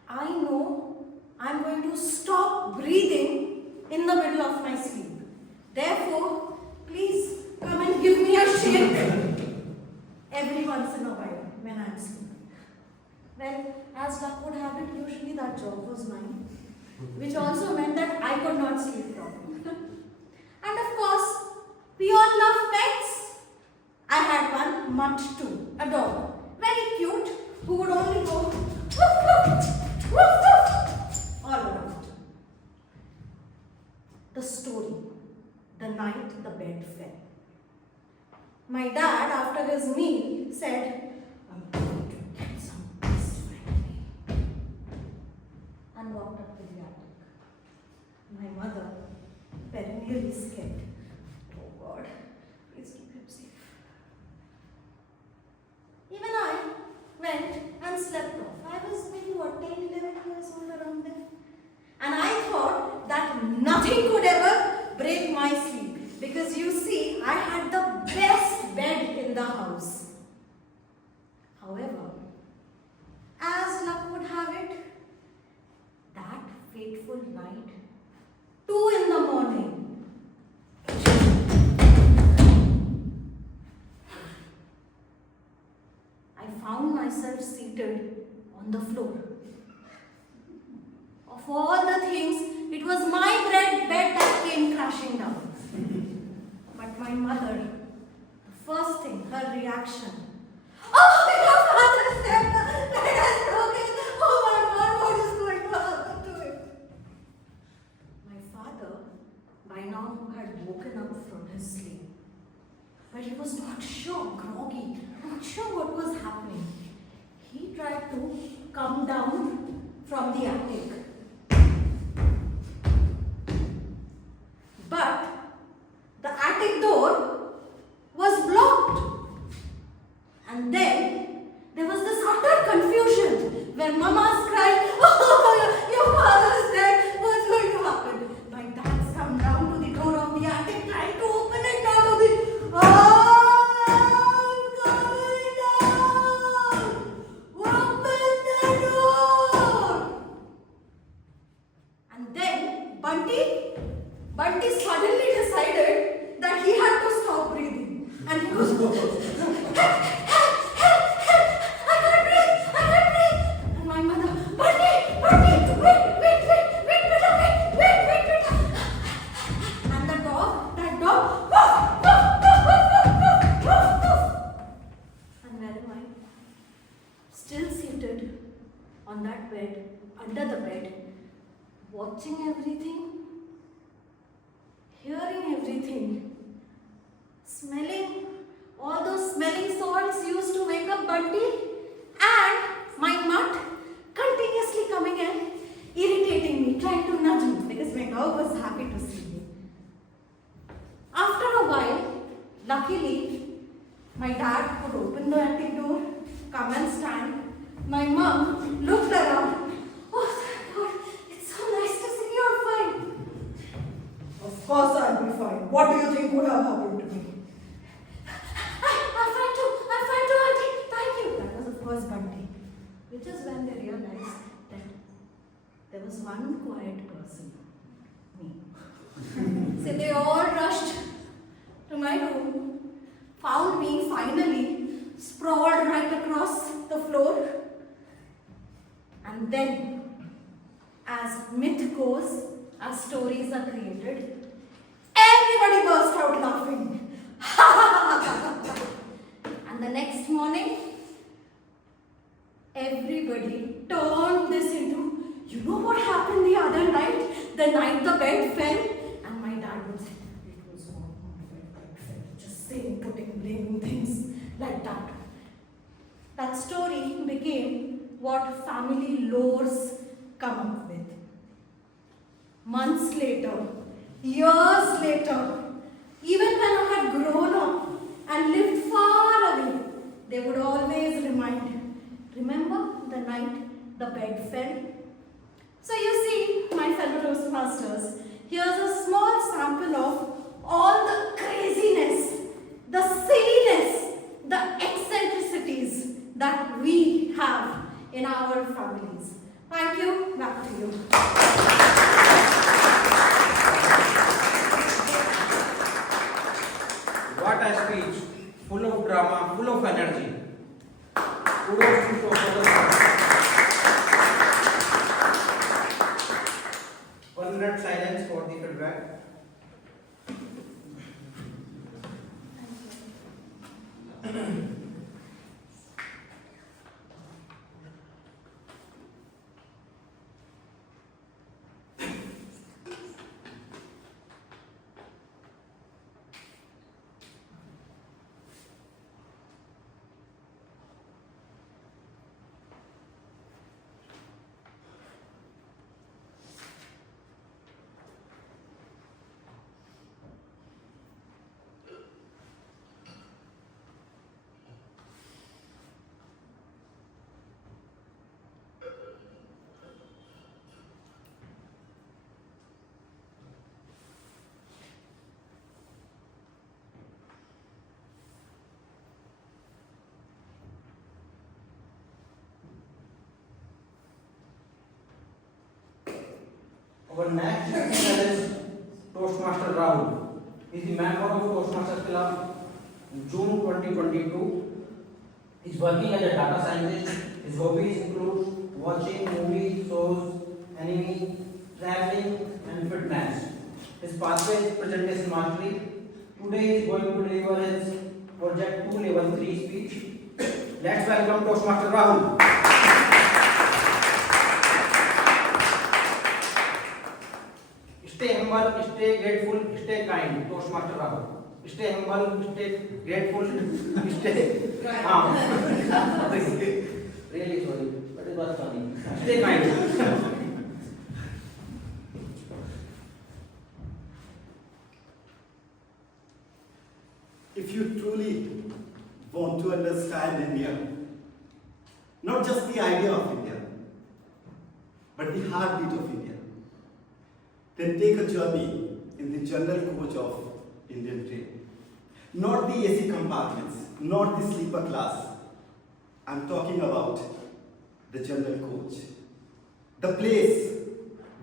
I know I'm going to stop breathing in the middle of my sleep. Therefore, please come and give me a shake every once in a while when I'm sleeping. Well, as luck would have it, usually that job was mine, which also meant that I could not sleep properly. And of course, we all love pets. I had one mutt too, a dog, very cute, who would only go woof woof, woof woof, all around. The story, the night the bed fell. My dad, after his meal, said, I'm going to get some peace finally, and walked up to the attic. My mother, perennially scared, oh God, please keep him safe. Even I went and slept off. I was maybe 10, 11 years old around there. And I thought that nothing could ever break my sleep. Because you see, I had the best bed in the house. However, as luck would have it, that fateful night, 2 in the morning, I found myself seated on the floor. Of all the things, it was my bed that came crashing down. But my mother, the first thing, her reaction, oh, your father said the bed has broken. Oh my God, what is going to happen to him? My father, by now, had woken up from his sleep. But he was not sure, groggy, not sure what was happening. He tried to come down from the attic. But the attic door was blocked. And then there was this utter confusion where Mama's crying, oh, your father is dead, what's going to happen? My dad's come down to the door of the attic, trying to open it down to the, I'm coming down! Open the door! And then Bunty suddenly decided that he had to stop breathing. And he was help, I can't breathe. And my mother, Bunty, wait. And that dog, and where am I? Still seated on that bed, under the bed, watching everything, hearing everything, smelling all those smelling salts used to wake up Bunty, and my mutt continuously coming and irritating me, trying to nudge me because my dog was happy to see me. After a while, luckily, my dad could open the attic door, come and stand. My mom looked around. Oh, thank God, it's so nice to see you're fine. Of course I'll be fine. What do you think would have happened to me? I'm fine too, Auntie. Thank you. That was of course Bunty. Which is when they realized that there was one quiet person. Me. So they all rushed to my room, found me finally sprawled right across the floor. And then, as myth goes, as stories are created, everybody burst out laughing. And the next morning, Everybody turned this into, you know what happened the other night? The night the bed fell? And my dad would say, it was not my bed fell. Just saying, putting blaming things like that. That story became what family lores come up with. Months later, years later, even when I had grown up and lived far away, they would always remind, remember the night the bed fell? So you see, my fellow Toastmasters, here's a small sample of all the craziness, the silliness, the eccentricities that we have in our families. Thank you. Back to you. What a speech, full of drama, full of energy. Kudos to Toastmasters. 1 minute silence for the feedback. Our next speaker is Toastmaster Rahul. He is the member of Toastmasters Club in June 2022. He is working as a data scientist. His hobbies include watching movies, shows, anime, traveling, and fitness. His pathway is presentation mastery. Today he is going to deliver his Project 2 Level 3 speech. Let's welcome Toastmaster Rahul. Stay humble, stay grateful, stay kind. Toastmaster Rahul. Stay humble, stay grateful, stay calm. Really sorry, but it was funny. Stay kind. If you truly want to understand India, not just the idea of India, but the heartbeat of India, then take a journey in the general coach of Indian train. Not the AC compartments, not the sleeper class. I'm talking about the general coach. The place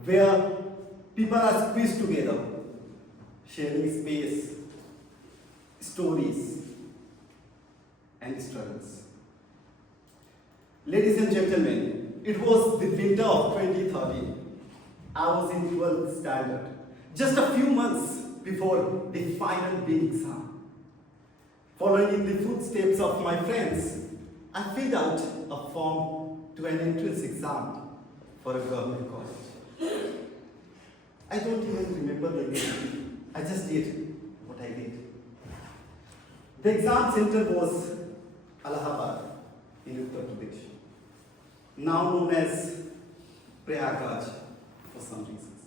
where people are squeezed together, sharing space, stories, and struggles. Ladies and gentlemen, it was the winter of 2013. I was in 12th standard, just a few months before the final big exam. Following in the footsteps of my friends, I filled out a form to an entrance exam for a government college. I don't even remember the name. I just did what I did. The exam center was Allahabad in Uttar Pradesh, now known as Prayagraj for some reasons.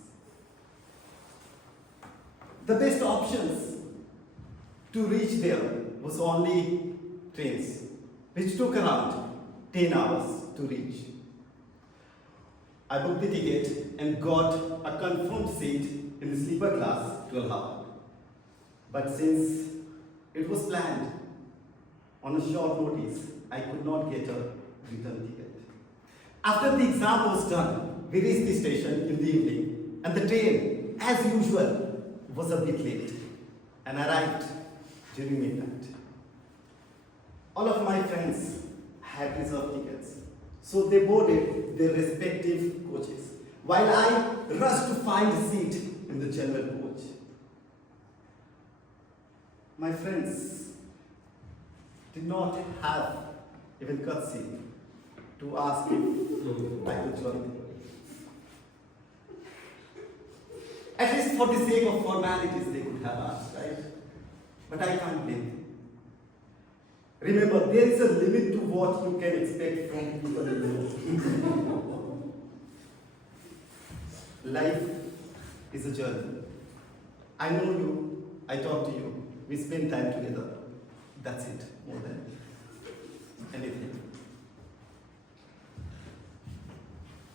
The best options to reach there was only trains, which took around 10 hours to reach. I booked the ticket and got a confirmed seat in the sleeper class to Allahabad. But since it was planned on a short notice, I could not get a return ticket. After the exam was done, we reached the station in the evening, and the train, as usual, was a bit late and arrived during midnight. All of my friends had reserved tickets, so they boarded their respective coaches, while I rushed to find a seat in the general coach. My friends did not have even courtesy to to ask if I could join them. At least for the sake of formalities, they could have asked, right? But I can't blame them. Remember, there is a limit to what you can expect from people you know. Life is a journey. I know you, I talk to you, we spend time together. That's it, more than anything.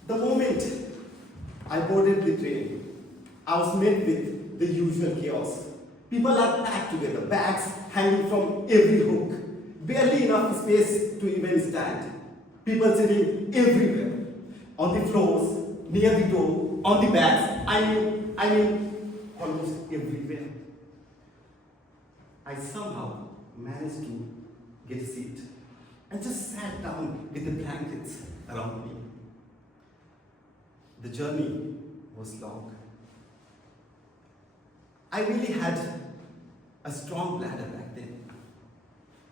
The moment I boarded the train, I was met with the usual chaos. People are packed together, bags hanging from every hook, barely enough space to even stand. People sitting everywhere, on the floors, near the door, on the bags, I mean, almost everywhere. I somehow managed to get a seat and just sat down with the blankets around me. The journey was long. I really had a strong bladder back then,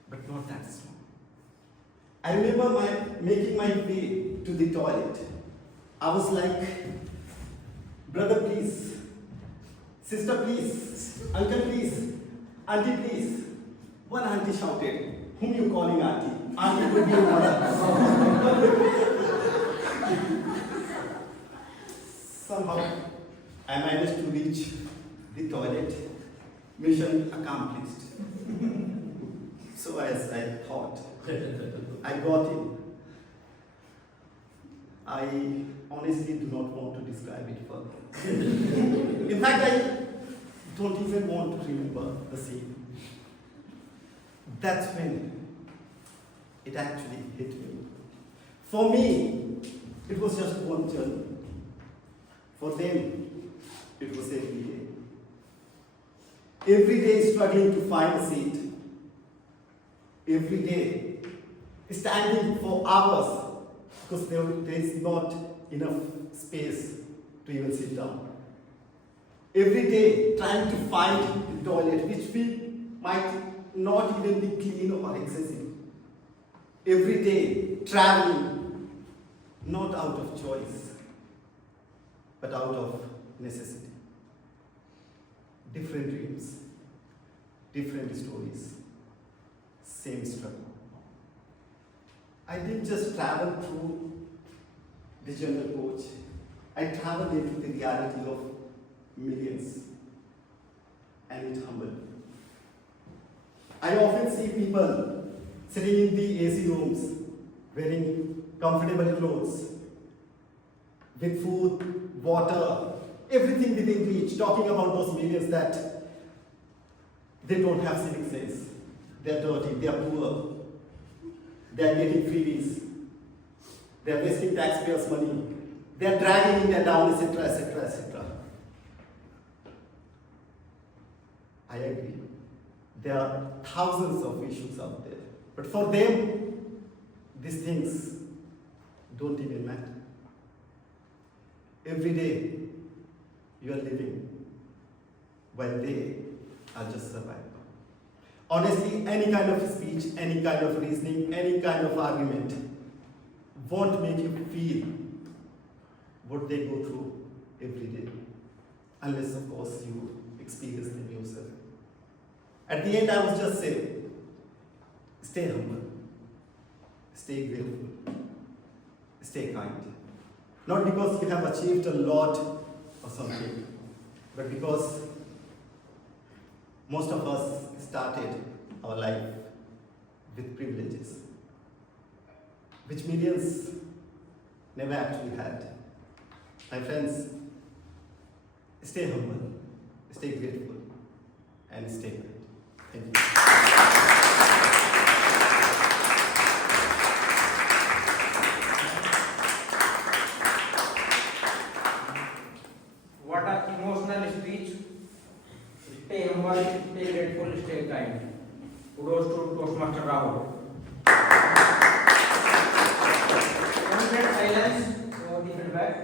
but not that strong. I remember making my way to the toilet. I was like, brother please, sister please, uncle please, auntie please. One auntie shouted, whom you calling auntie? Auntie could be your mother. Somehow, I managed to reach the toilet. Mission accomplished. So as I thought, I got in. I honestly do not want to describe it further. In fact, I don't even want to remember the scene. That's when it actually hit me. For me, it was just one journey. For them, it was every day. Every day struggling to find a seat. Every day standing for hours because there is not enough space to even sit down. Every day trying to find the toilet which might not even be clean or excessive. Every day traveling not out of choice but out of necessity. Different dreams, different stories, same struggle. I didn't just travel through the general coach, I traveled into the reality of millions, and it humbled me. I often see people sitting in the AC rooms, wearing comfortable clothes, with food, water, everything within reach, talking about those millions that they don't have civic sense. They're dirty, they're poor, they're getting freebies, they're wasting taxpayers' money, they're dragging India down, etc., etc., etc. I agree. There are thousands of issues out there, but for them, these things don't even matter. Every day, you are living while they are just surviving. Honestly, any kind of speech, any kind of reasoning, any kind of argument won't make you feel what they go through every day, unless of course you experience them yourself. At the end, I was just saying, stay humble, stay grateful, stay kind. Not because you have achieved a lot or something, but because most of us started our life with privileges, which millions never actually had. My friends, stay humble, stay grateful, and stay kind. Thank you. What an emotional speech. Stay humble, stay grateful, stay kind. Kudos to Toastmaster Rahul. 1 minute silence for the feedback.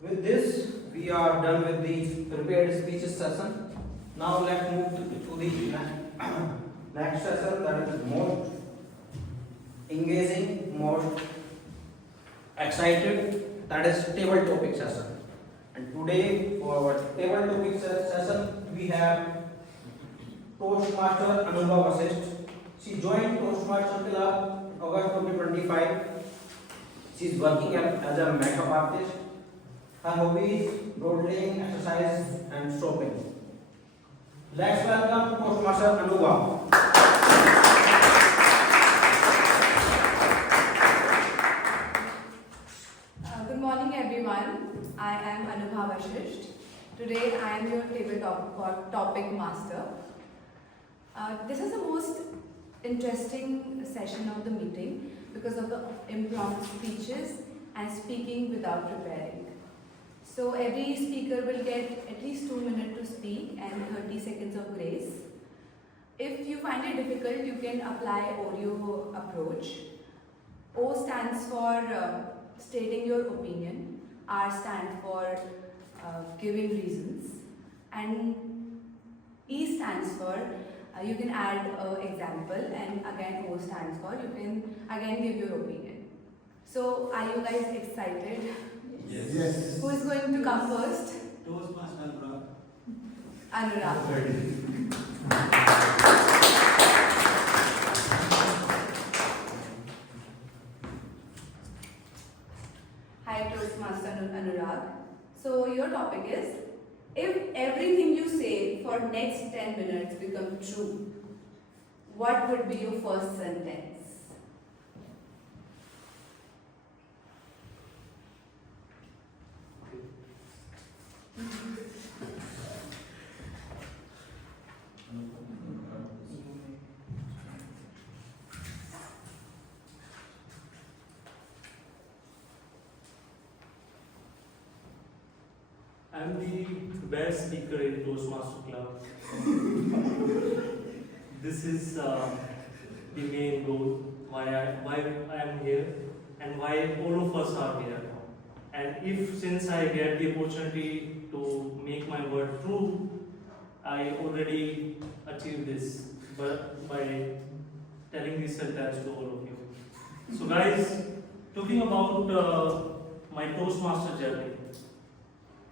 With this, we are done with the prepared speeches session. Now let's move to the next session, that is most engaging, most excited, that is table topic session. And today for our table topic session, we have Toastmaster Anubha Vasisht. She joined Toastmaster Club in August 2025. She is working as a makeup artist. Her hobbies: dawdling, exercise, and shopping. Let's welcome Toastmaster Anubha. Good morning, everyone. I am Anubha Vasisht. Today, I am your table topic master. This is the most interesting session of the meeting because of the impromptu speeches and speaking without preparing. So every speaker will get at least 2 minutes to speak and 30 seconds of grace. If you find it difficult, you can apply audio approach. O stands for stating your opinion. R stands for giving reasons. And E stands for you can add an example, and again O stands for you can again give your opinion. So are you guys excited? Yes. Who is going to come first? Toastmaster Anurag. Hi, Toastmaster Anurag. So your topic is, if everything you say for next 10 minutes become true, what would be your first sentence? I'm the best speaker in Toastmaster Club. This is the main goal, why I am here and why all of us are here. And if since I get the opportunity to make my word true, I already achieved this by telling this sentence to all of you. So guys, talking about my Toastmaster journey.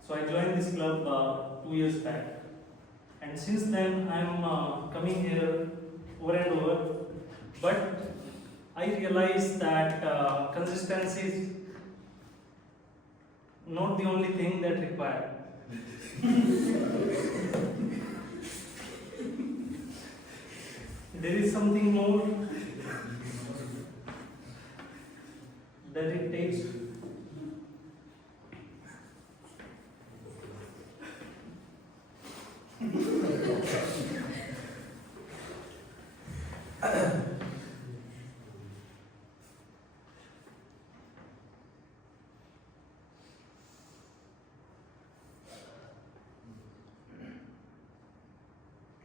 So I joined this club 2 years back, and since then I'm coming here over and over. But I realized that consistency is not the only thing that required. There is something more that it takes.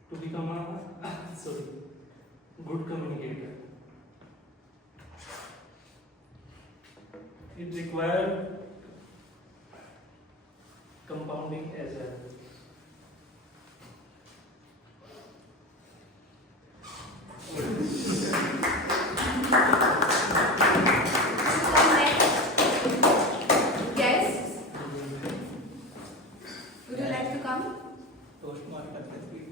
To become a good communicator. It requires compounding as well. Guests, would you like to come? Toastmaster, please.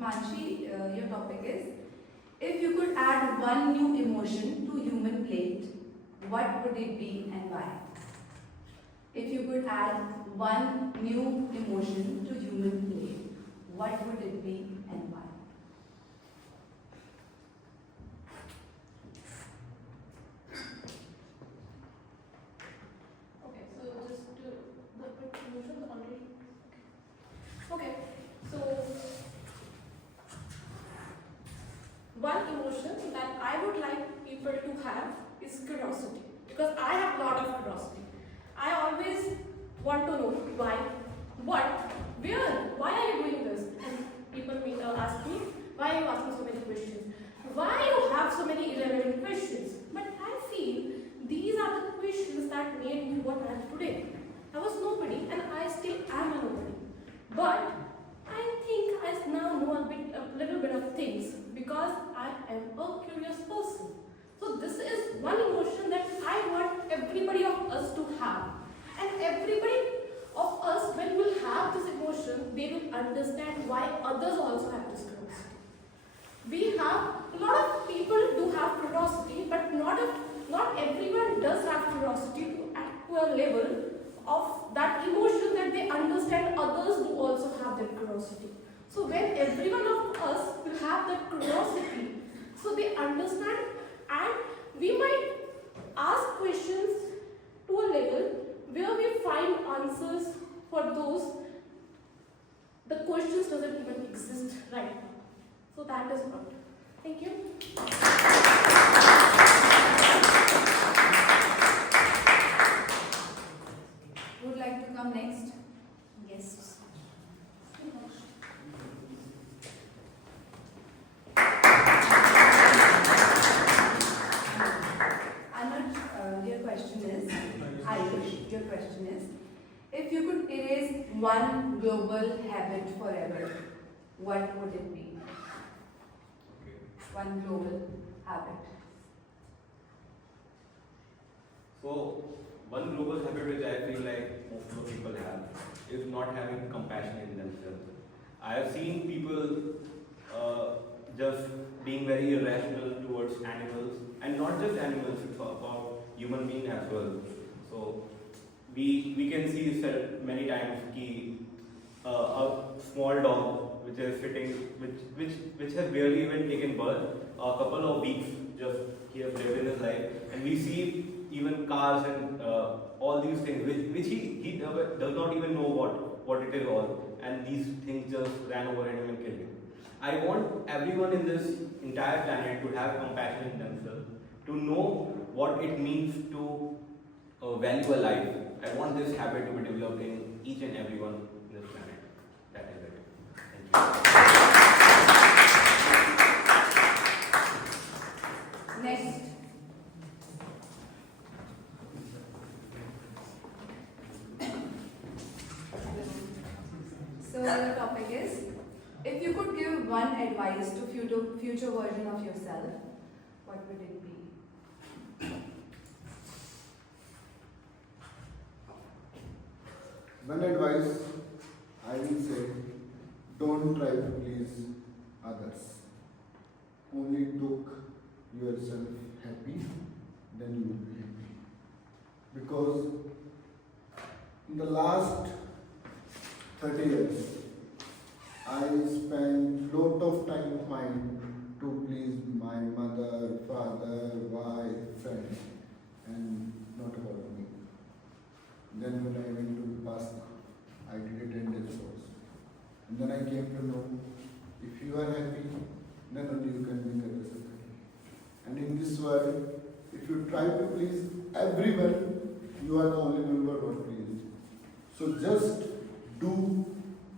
Manshi, your topic is, if you could add one new emotion to human plate, what would it be and why? If you could add one new emotion to human plate, what would it be and why? Okay, so just the emotions already. Okay, so one emotion that I would like people to have is curiosity, because I have a lot of curiosity. I always want to know why, what, where, why are you doing this, and nobody, and I still am a nobody. But I think I now know a little bit of things because I am a curious person. So this is one emotion that I want everybody of us to have. And everybody of us, when will have this emotion, they will understand why others also have this curiosity. We have, a lot of people do have curiosity, but not everyone does have curiosity to a level of that emotion that they understand others do also have that curiosity. So when every one of us will have that curiosity, so they understand, and we might ask questions to a level where we find answers for those the questions doesn't even exist right now. So that is what. Thank you. Who would like to come next? Yes. Anuj, your question is, Ayush, your question is, if you could erase one global habit forever, what would it be? One global habit. So, one global habit which I feel like most of the people have is not having compassion in themselves. I have seen people just being very irrational towards animals, and not just animals, it's about human beings as well. So, we can see many times a small dog which is sitting, which has barely even taken birth, a couple of weeks just he has lived in his life, and we see even cars and all these things which he does not even know what it is all, and these things just ran over him and killed him. I want everyone in this entire planet to have compassion in themselves, to know what it means to value a life. I want this habit to be developed in each and everyone in this planet. That is it. Thank you. Next. So the topic is, if you could give one advice to future version of yourself, what would it be? One advice I will say, don't try to please others. Only look yourself happy, then you will be happy. Because in the last 30 years, I spent lot of time of mine to please my mother, father, wife, friend, and not about me. Then when I went to Pasco, I did a 10 days course. And then I came to know, if you are happy, then only you can make others happy. And in this world, if you try to please everyone, you are the only one who are not pleased. So just do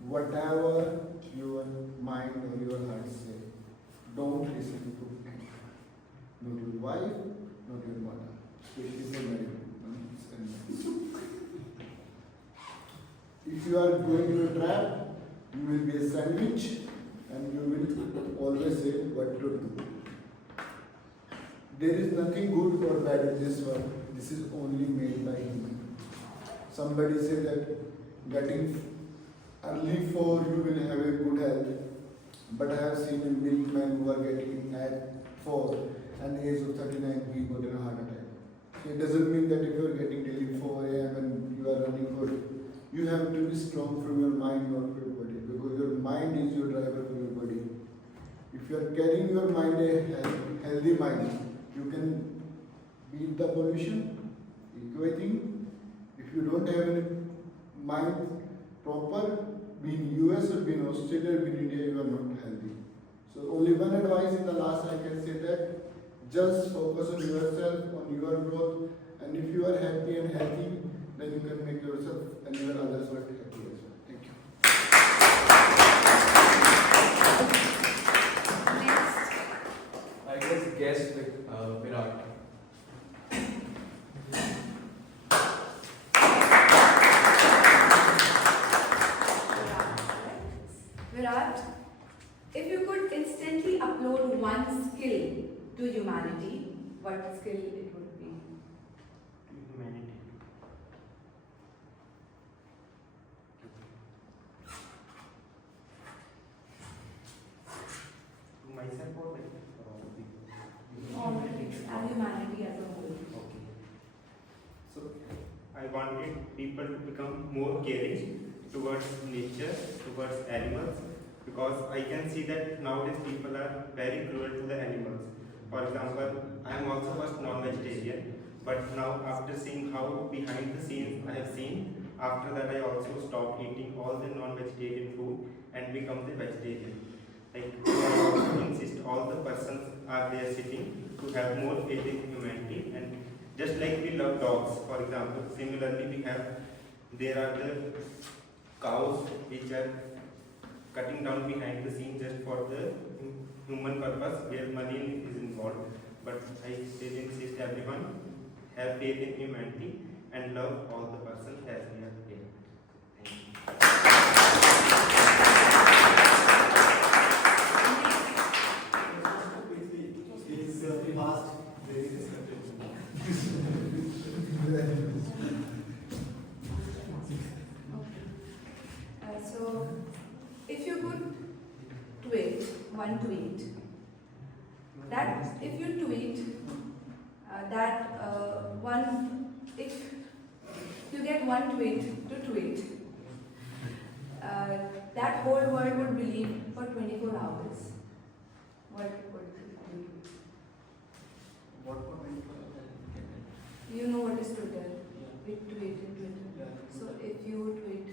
whatever your mind or your heart say. Don't listen to anyone. Not your wife, not your mother. Especially for married women. If you are going to a trap, you will be a sandwich and you will always say what to do. There is nothing good or bad in this world. This is only made by human. Somebody said that getting early 4 you will have a good health. But I have seen a milkman who are getting at 4 and the age of 39 he got a heart attack. So it doesn't mean that if you are getting daily 4 a.m. and you are running for it, you have to be strong from your mind, not from your body, because your mind is your driver for your body. If you are carrying your mind a healthy mind, you can beat the pollution, equating. If you don't have any mind proper, be in US or be in Australia or be in India, you are not healthy. So only one advice in the last I can say that just focus on yourself, on your growth, and if you are happy and healthy, then you can make yourself and your others work happy as well. Thank you. I guess with Virat. Virat, if you could instantly upload one skill to humanity, what skill it would be? Humanity. To myself or And humanity as a whole. Okay. So I wanted people to become more caring towards nature, towards animals, because I can see that nowadays people are very cruel to the animals. For example, I am also first non-vegetarian, but now after seeing how behind the scenes I have seen, after that I also stopped eating all the non-vegetarian food and become the vegetarian. Like I also insist all the persons are there sitting to have more faith in humanity, and just like we love dogs, for example, similarly there are the cows which are cutting down behind the scenes just for the human purpose where money is involved. But I still insist everyone have faith in humanity and love all the persons as we are here. So, if you could tweet one tweet, that if you tweet if you get one tweet to tweet, that whole world would believe for 24 hours. What would you do? What for 24 hours? You know what is Twitter? We tweet in Twitter. So if you tweet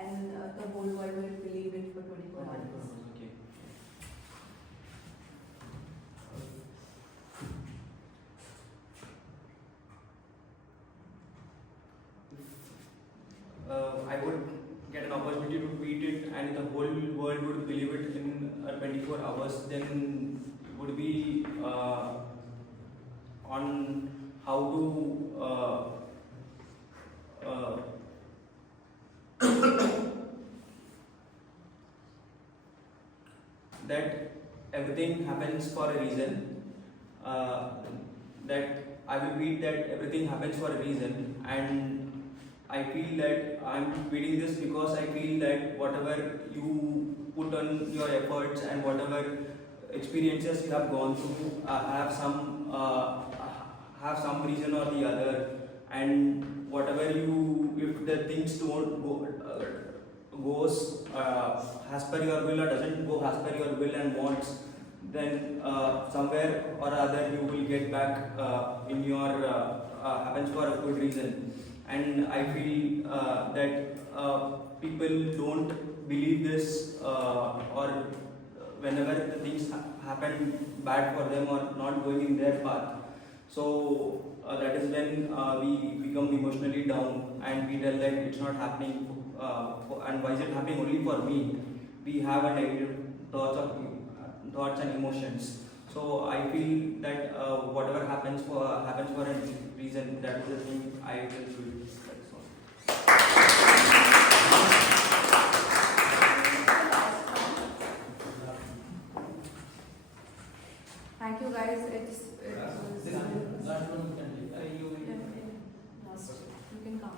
and the whole world will believe it for 24 hours. Okay. I would get an opportunity to tweet it and the whole world would believe it in 24 hours, then it would be on how to that everything happens for a reason, that I will tweet that everything happens for a reason, and I feel that I'm tweeting this because I feel that whatever you put on your efforts and whatever experiences you have gone through have some reason or the other, and whatever if the things don't goes as per your will or doesn't go as per your will and wants, then somewhere or other you will get back in your happens for a good reason. And I feel that people don't believe this, or whenever the things happen bad for them or not going in their path. So that is when we become emotionally down and we tell that it's not happening, and why is it happening only for me? We have a negative thoughts and emotions. So I feel that whatever happens for a reason. That is the thing I will do. That's all. Thank you guys. You can come.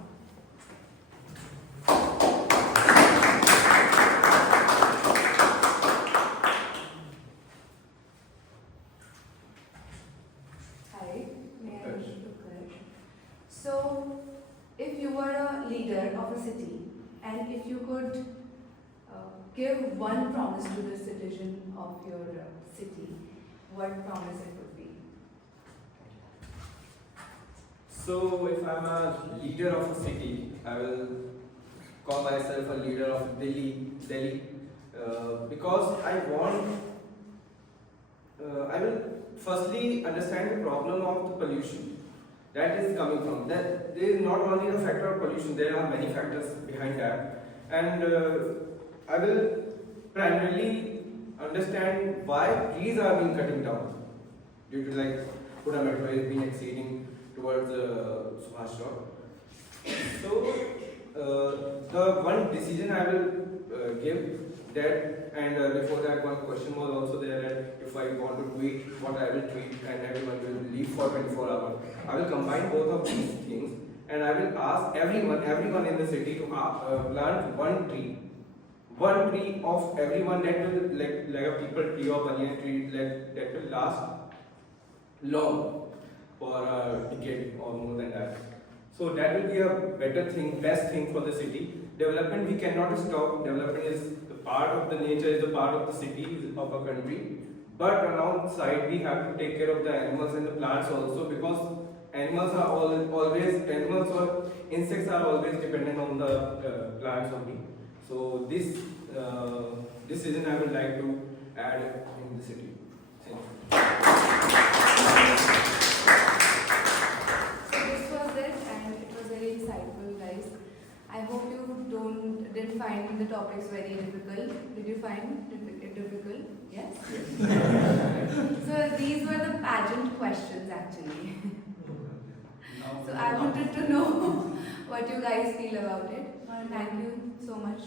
Hi, may I ask you a question? So, if you were a leader of a city and if you could give one promise to the citizen of your city, what promise it would be? So, if I'm a leader of a city, I will call myself a leader of Delhi, because I will firstly understand the problem of the pollution that is coming from. That there is not only the factor of pollution, there are many factors behind that, and I will primarily understand why trees are being cutting down due to like Pune Metro is being exceeding towards Subhash Road. So the one decision I will give that. And before that, one question was also there that if I want to tweet, what I will tweet, and everyone will leave for 24 hours. I will combine both of these things, and I will ask everyone in the city to plant one tree of everyone that will like a people tree or banyan tree that will last long for a decade or more than that. So that will be a better thing, best thing for the city. Development we cannot stop. Development is the part of the nature, is the part of the city, of a country. But alongside we have to take care of the animals and the plants also, because animals are animals or insects are always dependent on the plants only. So this season I would like to add in the city. Thank you. So this was it, and it was very insightful, guys. I hope you didn't find the topics very difficult. Did you find it difficult? Yes. So these were the pageant questions, actually. So I wanted to know what you guys feel about it. Thank you so much.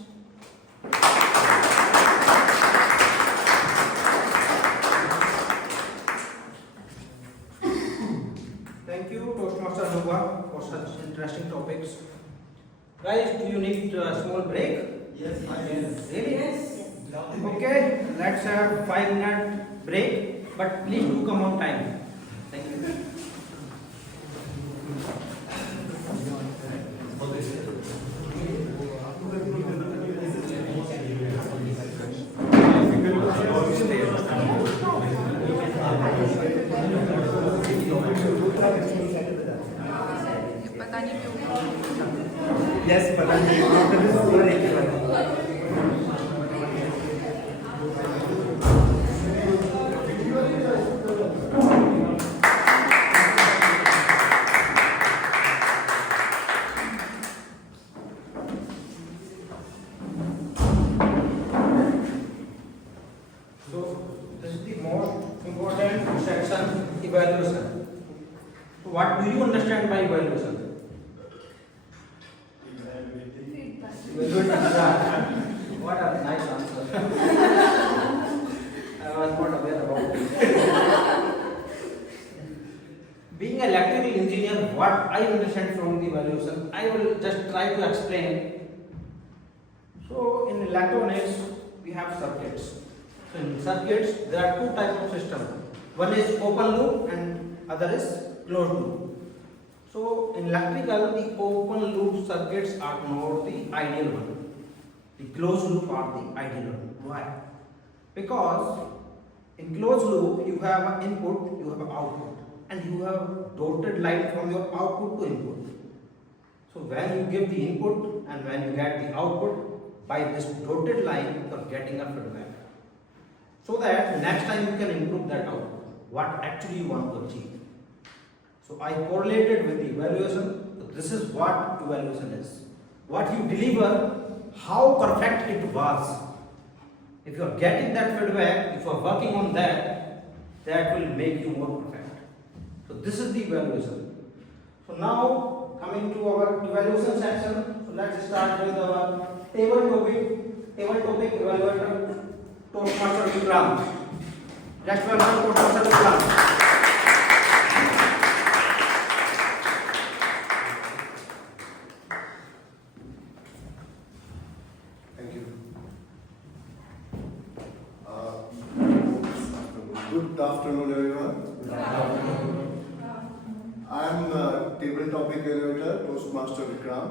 Thank you, Toastmaster Nova, for such interesting topics. Guys, do you need a small break? Yes. Really? Yes. Okay, let's have 5-minute break, but please do come on time. Thank you. Yes, but I'm after this break. So, this is the most important section, evaluation. So, what do you understand by evaluation? What a nice answer. I was not aware about it. Being an electrical engineer, what I understand from the evaluation, I will just try to explain. So, in electronics, we have circuits. So, in circuits, there are two types of systems. One is open loop and other is closed loop. So, in electrical, the open loop circuits are not the ideal one. The closed loop are the ideal one. Why? Because in closed loop, you have an input, you have an output, and you have dotted line from your output to input. So, when you give the input and when you get the output, by this dotted line, you are getting a feedback. So that next time you can improve that output, what actually you want to achieve. So I correlated with the evaluation. So this is what evaluation is. What you deliver, how perfect it was. If you are getting that feedback, if you are working on that, that will make you more perfect. So this is the evaluation. So now coming to our evaluation section. So let's start with our table topic evaluator, Toastmaster Vikram. Let's welcome Toastmaster Vikram. Good afternoon, everyone. Good afternoon. I am table topic evaluator, Toastmaster Vikram.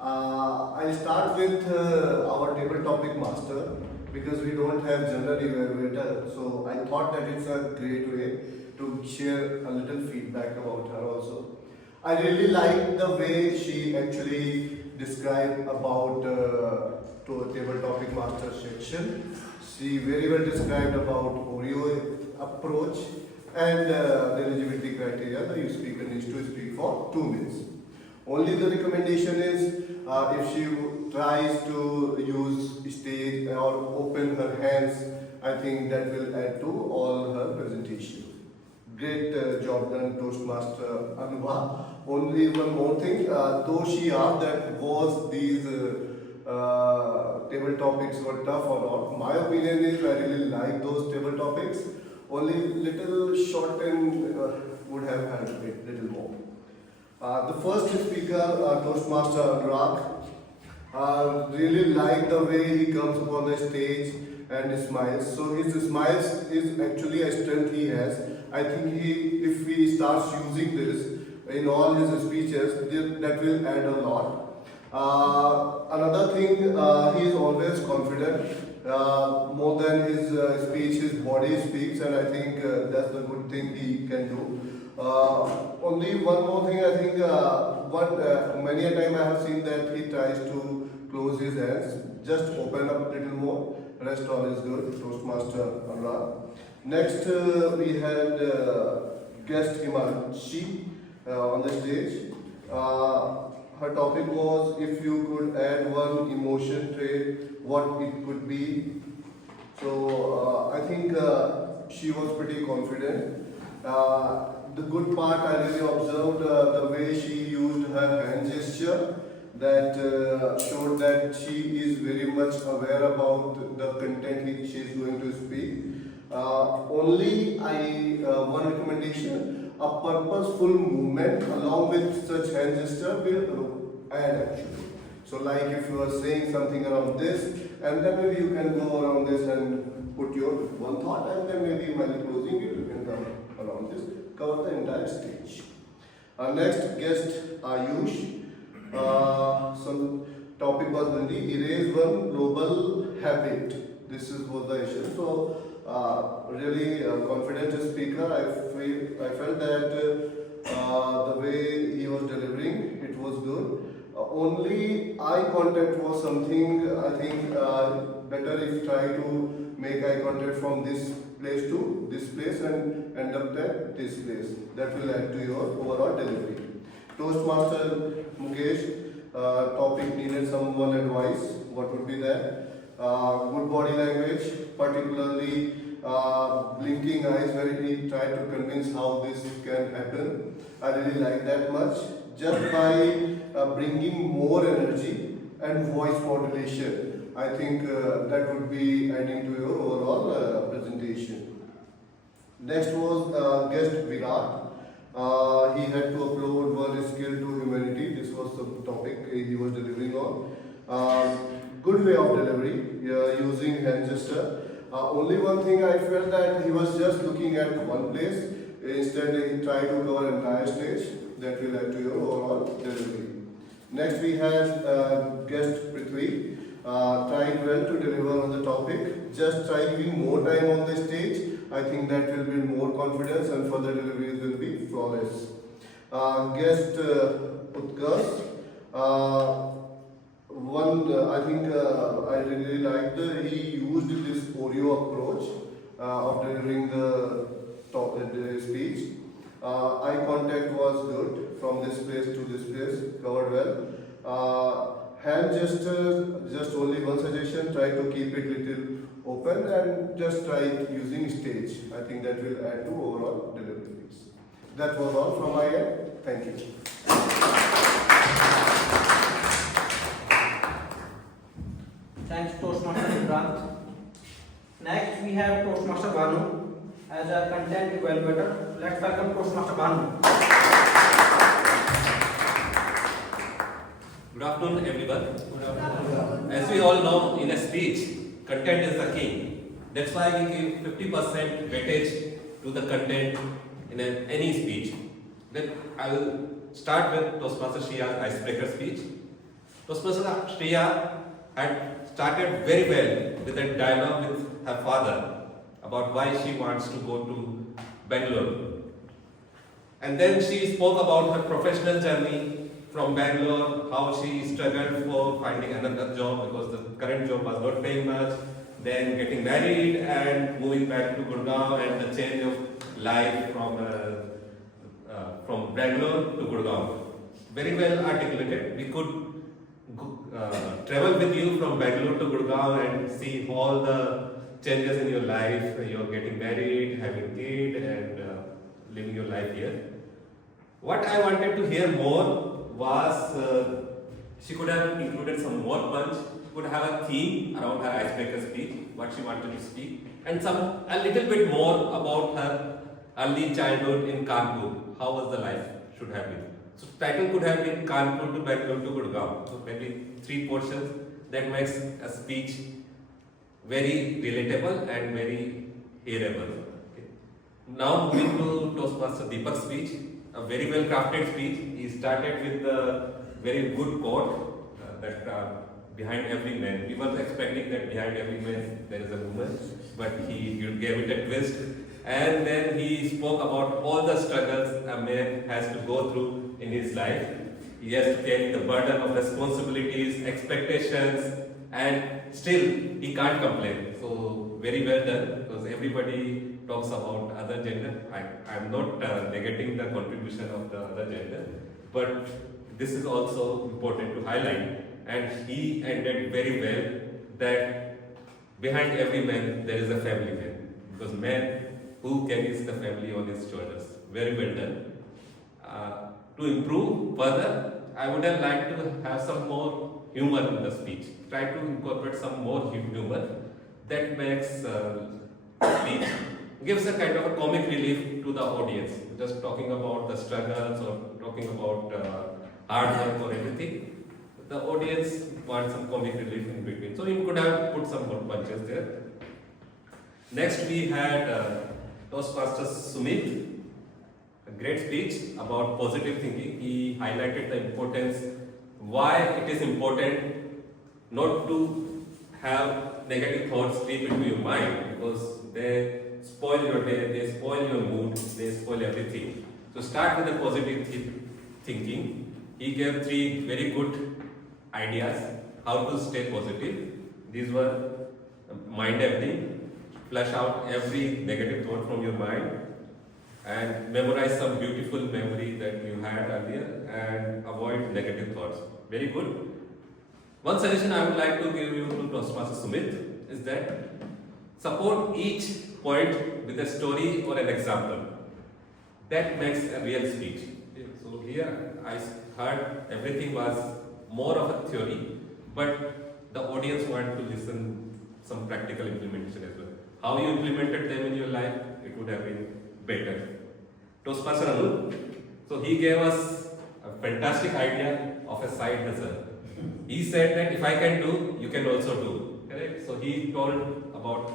I'll start with our table topic master because we don't have general evaluator. So I thought that it's a great way to share a little feedback about her also. I really like the way she actually described about to table topic master section. She very well described about Oreo approach and the eligibility criteria. The speaker needs to speak for 2 minutes. Only the recommendation is if she tries to use stage or open her hands, I think that will add to all her presentation. Great job done, Toastmaster Anubha. Only one more thing, though she asked that was these table topics were tough or not. My opinion is I really like those table topics. Only little shortened would have helped a little more. The first speaker, Toastmaster Anurag, really like the way he comes upon the stage and smiles. So his smiles is actually a strength he has. I think if he starts using this in all his speeches, that will add a lot. Another thing, he is always confident. More than his speech, his body speaks, and I think that's the good thing he can do. Only one more thing, I think, many a time I have seen that he tries to close his hands, just open up a little more, rest all is good, Toastmaster Anurag. Next, we had guest Himanshi on the stage. Her topic was, if you could add one emotion trait, what it could be. So I think she was pretty confident. The good part I really observed the way she used her hand gesture, that showed that she is very much aware about the content she is going to speak. Only one recommendation, a purposeful movement along with such hand gesture will add actually. So like if you are saying something around this, and then maybe you can go around this and put your one thought, and then maybe while closing it, you can come around this, cover the entire stage. Our next guest, Ayush. Some topic was the erase one global habit. This was the issue. So really confident speaker. I felt that the way he was delivering, it was good. Only eye contact was something I think better if try to make eye contact from this place to this place and end up at this place. That will add to your overall delivery. Toastmaster Mukesh, topic needed someone advice. What would be that? Good body language, particularly blinking eyes, where he tried to convince how this can happen. I really like that much. Just by bringing more energy and voice modulation, I think that would be adding to your overall presentation. Next was guest Virat. He had to upload one skill to humanity. This was the topic he was delivering on. Good way of delivery, using hand gesture. Only one thing I felt that he was just looking at one place. Instead, he tried to cover entire stage. That will add to your overall delivery. Next, we had guest Prithvi. Tried well to deliver on the topic. Just try giving more time on the stage. I think that will build more confidence and further deliveries will be flawless. Guest Utkarsh. I think I really liked he used this Oreo approach of delivering the speech. Eye contact was good from this place to this place, covered well. Hand gesture, just only one suggestion, try to keep it little open and just try using stage. I think that will add to overall deliveries. That was all from my end. Thank you. Thanks, Toastmaster Vikrant. Next, we have Toastmaster Bhanu as a content evaluator. Let's welcome Toastmaster Bhanu. Good afternoon, everyone. As we all know, in a speech, content is the king. That's why we give 50% weightage to the content in any speech. Then I will start with Toastmaster Shreya's icebreaker speech. Toastmaster Shreya had started very well with a dialogue with her father about why she wants to go to Bangalore. And then she spoke about her professional journey from Bangalore, how she struggled for finding another job because the current job was not paying much, then getting married and moving back to Gurgaon and the change of life from Bangalore to Gurgaon. Very well articulated. We could travel with you from Bangalore to Gurgaon and see all the changes in your life. You're getting married, having kids, and living your life here. What I wanted to hear more was she could have included some more punch. could have a theme around her icebreaker speech, what she wanted to speak, and a little bit more about her early childhood in Kanpur. How was the life should have been. So title could have been Kanpur to Bangalore to Gurgaon. So maybe 3 portions that makes a speech very relatable and very hearable. Okay. Now moving to Toastmaster Deepak's speech, a very well crafted speech. He started with a very good quote that behind every man. We were expecting that behind every man there is a woman, but he gave it a twist. And then he spoke about all the struggles a man has to go through in his life. He has to carry the burden of responsibilities, expectations, and still he can't complain. So very well done, because everybody talks about other gender. I am not negating the contribution of the other gender, but this is also important to highlight. And he ended very well that behind every man there is a family man, because man who carries the family on his shoulders. Very well done. To improve further, I would have liked to have some more humor in the speech. Try to incorporate some more humor that makes speech, gives a kind of a comic relief to the audience. Just talking about the struggles or talking about hard work or everything. The audience wants some comic relief in between. So you could have put some more punches there. Next we had Toastmasters Sumit. A great speech about positive thinking. He highlighted the importance, why it is important not to have negative thoughts creep into your mind, because they spoil your day, they spoil your mood, they spoil everything. So start with a positive thinking. He gave 3 very good ideas how to stay positive. These were mind emptying, flush out every negative thought from your mind, and memorize some beautiful memory that you had earlier, and avoid negative thoughts. Very good. One suggestion I would like to give you to Toastmaster Sumit is that support each point with a story or an example. That makes a real speech. So here I heard everything was more of a theory, but the audience wanted to listen some practical implementation as well. How you implemented them in your life, it would have been better. Toastmaster Anu, so he gave us a fantastic idea of a side hustle. He said that if I can do, you can also do. Correct? So he told about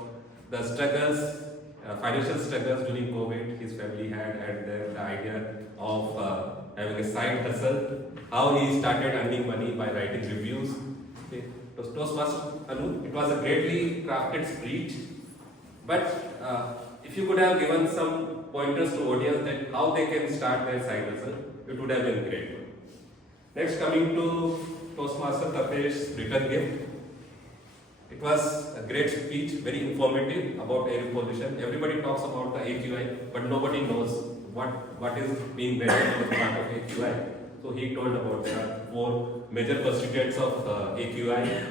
the struggles, financial struggles during COVID his family had, and then the idea of having a side hustle, how he started earning money by writing reviews. Okay. Toastmaster Anu, it was a greatly crafted speech, but if you could have given some pointers to audience that how they can start their side hustle, it would have been great. Next, coming to Toastmaster Tapesh's return gift. It was a great speech, very informative about air pollution. Everybody talks about the AQI, but nobody knows what is being measured as part of AQI. So he told about the 4 major constituents of AQI,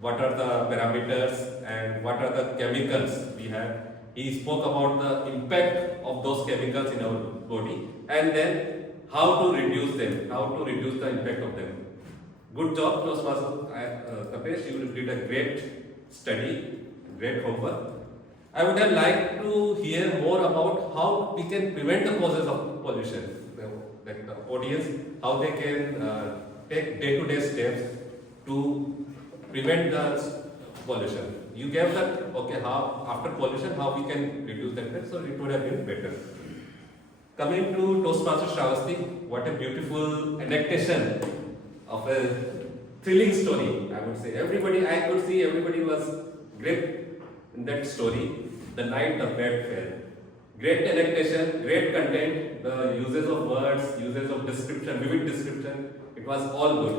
what are the parameters and what are the chemicals we have. He spoke about the impact of those chemicals in our body, and then how to reduce them, how to reduce the impact of them. Good job, Toastmaster Tapesh, you did a great study, great homework. I would have liked to hear more about how we can prevent the causes of pollution. Like the audience, how they can take day-to-day steps to prevent the pollution. You gave that, okay, how after pollution, how we can reduce that, so it would have been better. Coming to Toastmaster Shravasti, what a beautiful adaptation of a thrilling story, I would say. I could see everybody was great in that story. The night the bed fell. Great adaptation, great content, the uses of words, uses of description, vivid description, it was all good.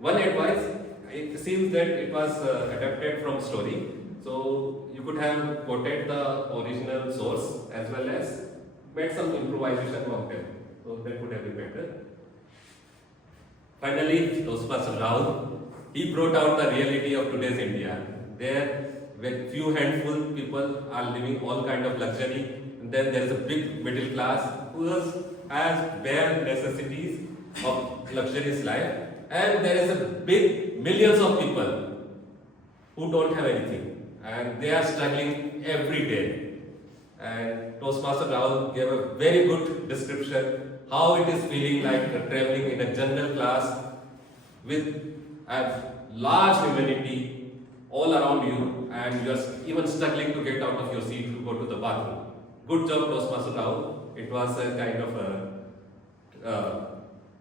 One advice, it seems that it was adapted from story. So you could have quoted the original source as well as made some improvisation on them. So that would have been better. Finally, Toastmaster Rahul, he brought out the reality of today's India. There, where few handful people are living all kind of luxury, and then there is a big middle class who has bare necessities of luxurious life, and there is a big millions of people who don't have anything, and they are struggling every day. And Toastmaster Rahul gave a very good description how it is feeling like traveling in a general class with a large humanity all around you, and you are even struggling to get out of your seat to go to the bathroom. Good job, Toastmaster Rahul. It was a kind of a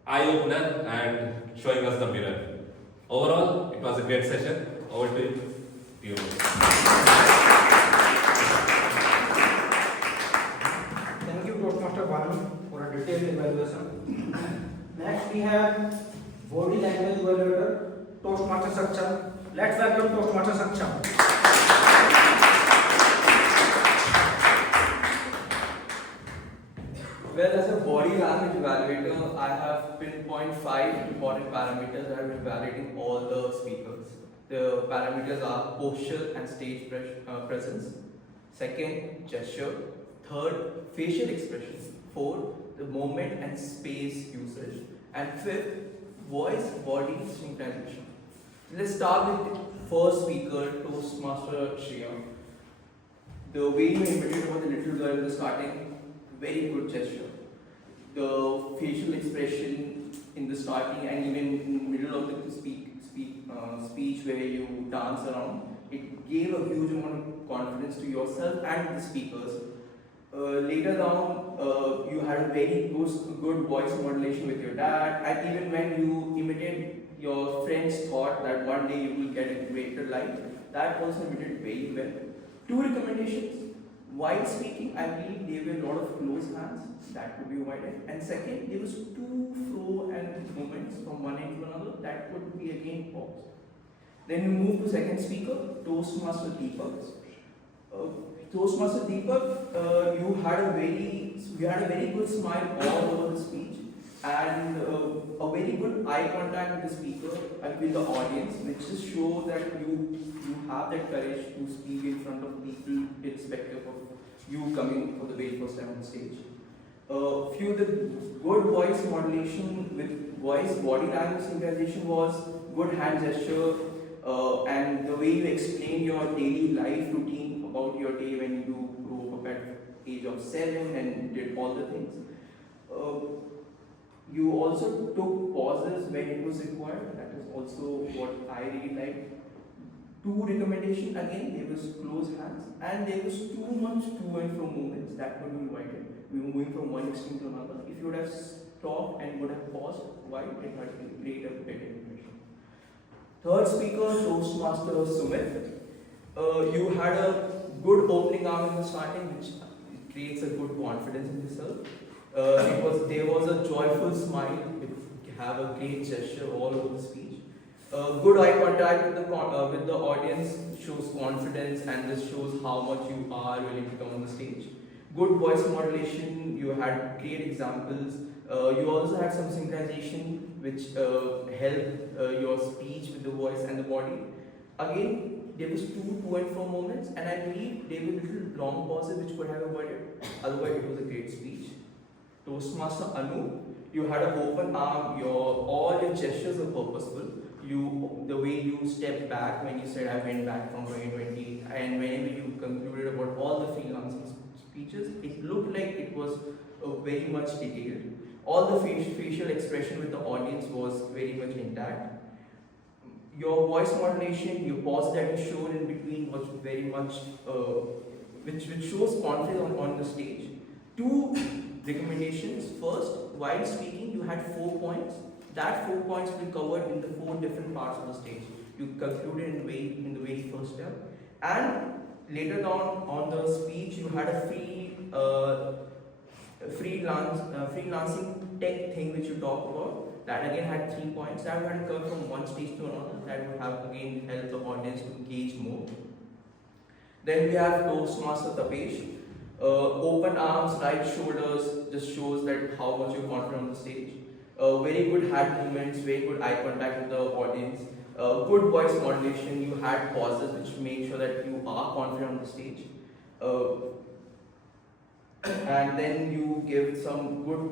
eye-opener and showing us the mirror. Overall, it was a great session. Over to you. Thank you, Toastmaster Banu, for a detailed evaluation. Next, we have body language evaluator, Toastmaster Saksham. Let's welcome Toastmaster Saksham. Well, as a body language evaluator, I have pinpointed 5 important parameters that I'm evaluating all the speakers. The parameters are posture and stage presence. Second, gesture. Third, facial expression. Fourth, the moment and space usage. And fifth, voice-body synchronization. Let's start with the first speaker, Toastmaster Shriya. The way you imitated about the little girl in the starting, very good gesture. The facial expression in the starting and even in the middle of the speech where you dance around, it gave a huge amount of confidence to yourself and the speakers. Later down, you had a very good voice modulation with your dad, and even when you imitated your friend's thought that one day you will get a greater life, that also imitated very well. 2 recommendations. While speaking, I believe there were a lot of close hands that could be avoided. And second, there was 2 flow and movements from one end to another that could be again paused. Then we move to second speaker, Toastmaster Deepak. Toastmaster Deepak, you had a very good smile all over the speech, and a very good eye contact with the speaker and with the audience, which just shows that you have that courage to speak in front of people, irrespective of you coming for the very first time on stage. Few the good voice modulation with voice body language synchronization was good hand gesture, and the way you explain your daily life routine about your day when you grew up at age of 7 and did all the things. You also took pauses when it was required. That is also what I really liked. 2 recommendations again, there was close hands and there was too much to and fro movements that could be avoided. We were moving from one extreme to another. If you would have stopped and would have paused, why it might have created a better impression. Third speaker, Toastmaster Sumit. You had a good opening arm in the starting, which creates a good confidence in yourself. There was a joyful smile, have a great gesture all over the speech. Good eye contact with the audience shows confidence, and this shows how much you are willing to come on the stage. Good voice modulation, you had great examples. You also had some synchronization which helped your speech with the voice and the body. Again, there was 2 and 4 moments, and I believe there were little long pauses which could have avoided. Otherwise, it was a great speech. Toastmaster Anu, you had an open arm. All your gestures were purposeful. The way you stepped back when you said I went back from 2020, and whenever you concluded about all the freelancing speeches, it looked like it was very much detailed. All the facial expression with the audience was very much intact. Your voice modulation, your pause that you showed in between was very much, which shows confidence on the stage. 2 recommendations. First, while speaking, you had 4 points. That 4 points will be covered in the 4 different parts of the stage. You concluded in the very first step, and later on the speech, you had a freelancing tech thing which you talked about. That again had 3 points. That would have come from one stage to another. That would have again helped the audience to engage more. Then we have Toastmaster Tapesh. Open arms, right shoulders, just shows that how much you're confident on the stage. Very good hand movements, very good eye contact with the audience. Good voice modulation, you had pauses which make sure that you are confident on the stage. And then you give some good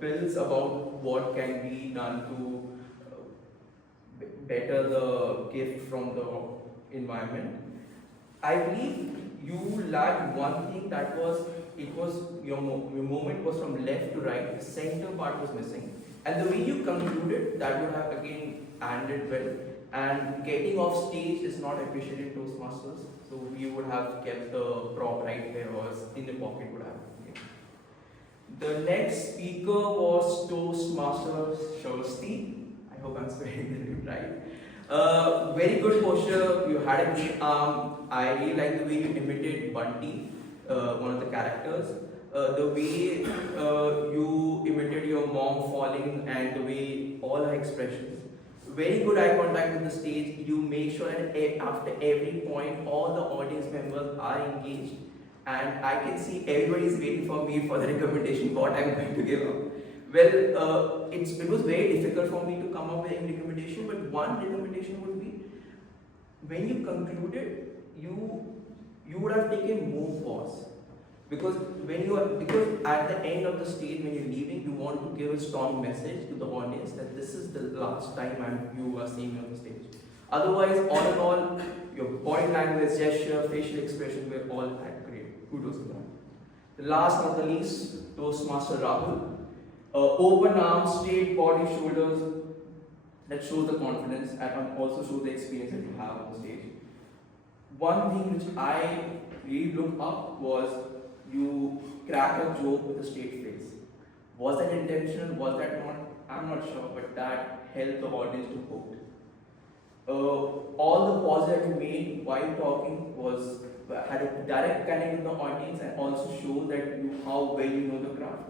pills about what can be done to better the gift from the environment. I believe you lacked one thing, that was your movement was from left to right, the center part was missing. And the way you concluded, that would have again ended well. And getting off stage is not appreciated in Toastmasters, so you would have kept the prop right there, or in the pocket would have. Okay. The next speaker was Toastmaster Shorsti. I hope I'm spelling the name right. Very good posture. You had a good arm. I really like the way you imitated Bunty, one of the characters. The way you imitated your mom falling, and the way all her expressions. Very good eye contact with the stage. You make sure that after every point, all the audience members are engaged. And I can see everybody is waiting for me for the recommendation what I'm going to give up. Well, it was very difficult for me to come up with any recommendation, but one recommendation would be, when you concluded, you would have taken more pause. Because at the end of the stage, when you're leaving, you want to give a strong message to the audience that this is the last time you are seeing me on the stage. Otherwise, all in all, your body language, gesture, facial expression were all great. Kudos to that. The last but not the least, Toastmaster Rahul. Open arms, straight body, shoulders, that shows the confidence and also shows the experience that you have on the stage. One thing which I really looked up was you crack a joke with a straight face. Was that intentional? Was that not? I'm not sure, but that helped the audience to hook. All the pauses that you made while talking had a direct connect with the audience and also showed that how well you know the craft.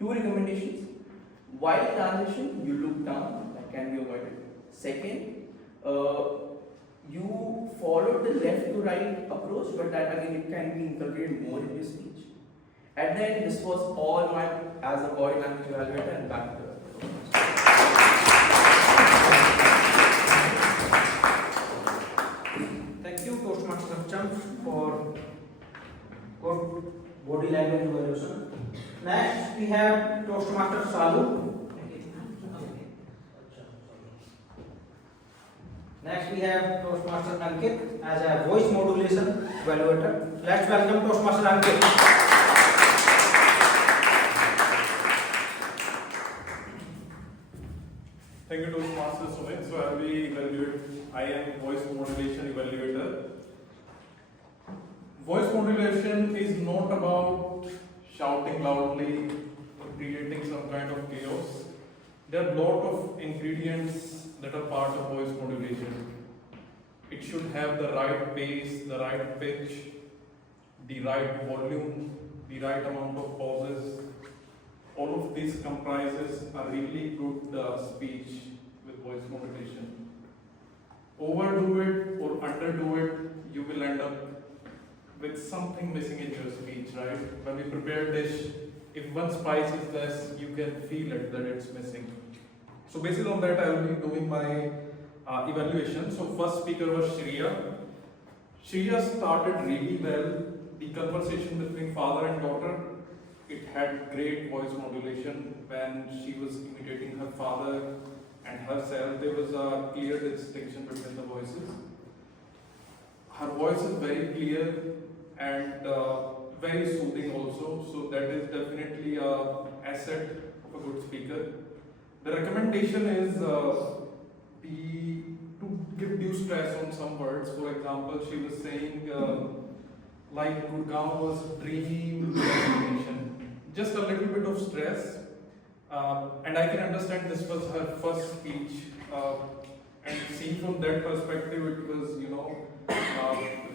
2 recommendations. While transition, you look down, that can be avoided. Second, you followed the left to right approach, but that again it can be inculcated more in your speech. And then this was all my as a body language evaluator and back to the Thank you, Toastmaster Champ, for good body language evaluation. Next, we have Toastmaster Salu. Next, we have Toastmaster Ankit as a voice modulation evaluator. Let's welcome Toastmaster Ankit. Thank you, Toastmaster Sumit. So I am voice modulation evaluator. Voice modulation is not about shouting loudly or creating some kind of chaos. There are a lot of ingredients that are part of voice modulation. It should have the right pace, the right pitch, the right volume, the right amount of pauses. All of these comprises a really good speech with voice modulation. Overdo it or underdo it, you will end up with something missing in your speech, right? When we prepare a dish, if one spice is less, you can feel it that it's missing. So based on that, I will be doing my evaluation. So first speaker was Shreya. Shreya started really well. The conversation between father and daughter, it had great voice modulation. When she was imitating her father and herself, there was a clear distinction between the voices. Her voice is very clear and very soothing also, so that is definitely an asset of a good speaker. The recommendation is to give due stress on some words. For example, she was saying like Gurgaon was dream destination. Just a little bit of stress, and I can understand this was her first speech, and seen from that perspective, it was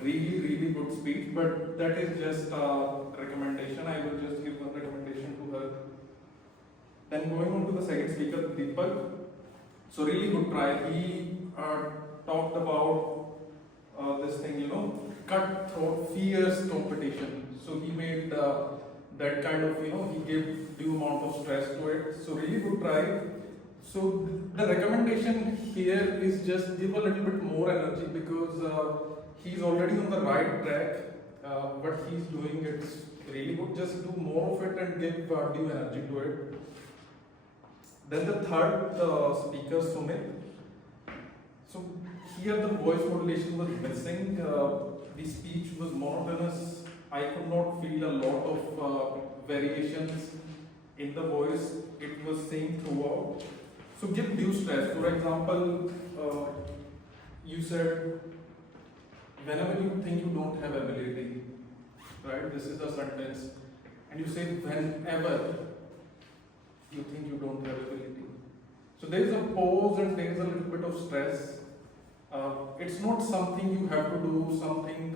really good speech. But that is just a recommendation. I will just give one recommendation to her. Then going on to the second speaker, Deepak. So really good try. He talked about this thing, cutthroat, fierce competition. So he made that kind of, he gave due amount of stress to it. So really good try. So the recommendation here is just give a little bit more energy, because he's already on the right track. What he's doing, it's really good. Just do more of it and give due energy to it. Then the third speaker, Sumit. So here the voice modulation was missing. The speech was monotonous. I could not feel a lot of variations in the voice. It was same throughout. So give due stress. For example, you said, whenever you think you don't have ability, right? This is a sentence. And you say, whenever you think you don't have ability. So there is a pause and there is a little bit of stress. It's not something you have to do, something,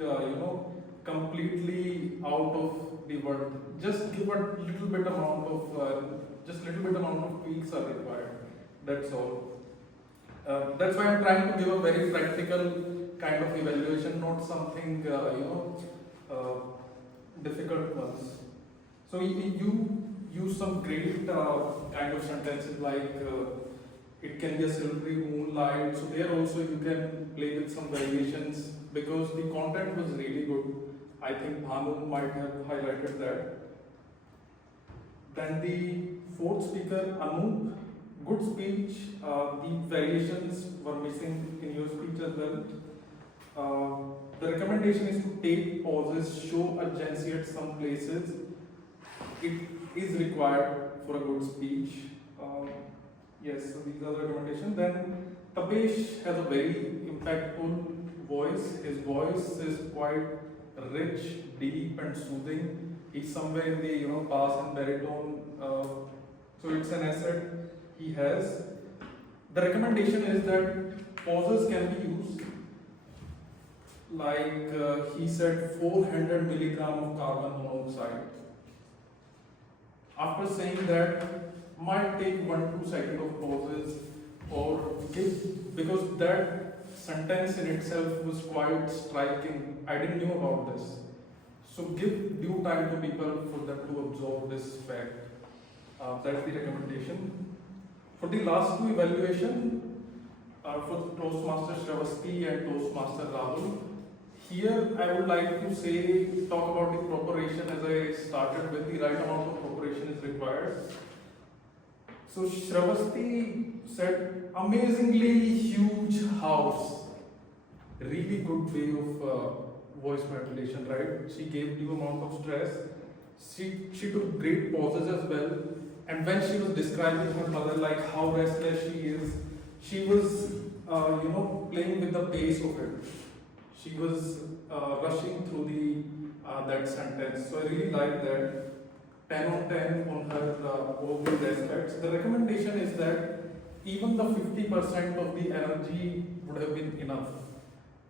completely out of the world. Just give a little bit amount of tweaks are required. That's all. That's why I'm trying to give a very practical kind of evaluation, not something, difficult ones. So you use some great kind of sentences like it can be a silvery moonlight. So there also you can play with some variations because the content was really good. I think Bhanu might have highlighted that. Then the fourth speaker, Anu, good speech. The variations were missing in your speech as well. The recommendation is to take pauses, show urgency at some places. It is required for a good speech. Yes, so these are the recommendations. Then Tapesh has a very impactful voice. His voice is quite rich, deep, and soothing. He's somewhere in the bass and baritone. So it's an asset he has. The recommendation is that pauses can be used. Like he said, 400 milligram of carbon monoxide. After saying that, might take 1-2 seconds of pauses or give, because that sentence in itself was quite striking. I didn't know about this. So give due time to people for them to absorb this fact. That's the recommendation. For the last two evaluation, for Toastmaster Shravasti and Toastmaster Rahul, here I would like to talk about the preparation as I started with. The right amount of preparation is required. So Shravasti said, amazingly huge house. Really good way of voice modulation, right? She gave due amount of stress. She took great pauses as well. And when she was describing her mother, like how restless she was, playing with the pace of it. She was rushing through that sentence. So I really like that. 10 on 10 on her all these aspects. The recommendation is that even the 50% of the energy would have been enough.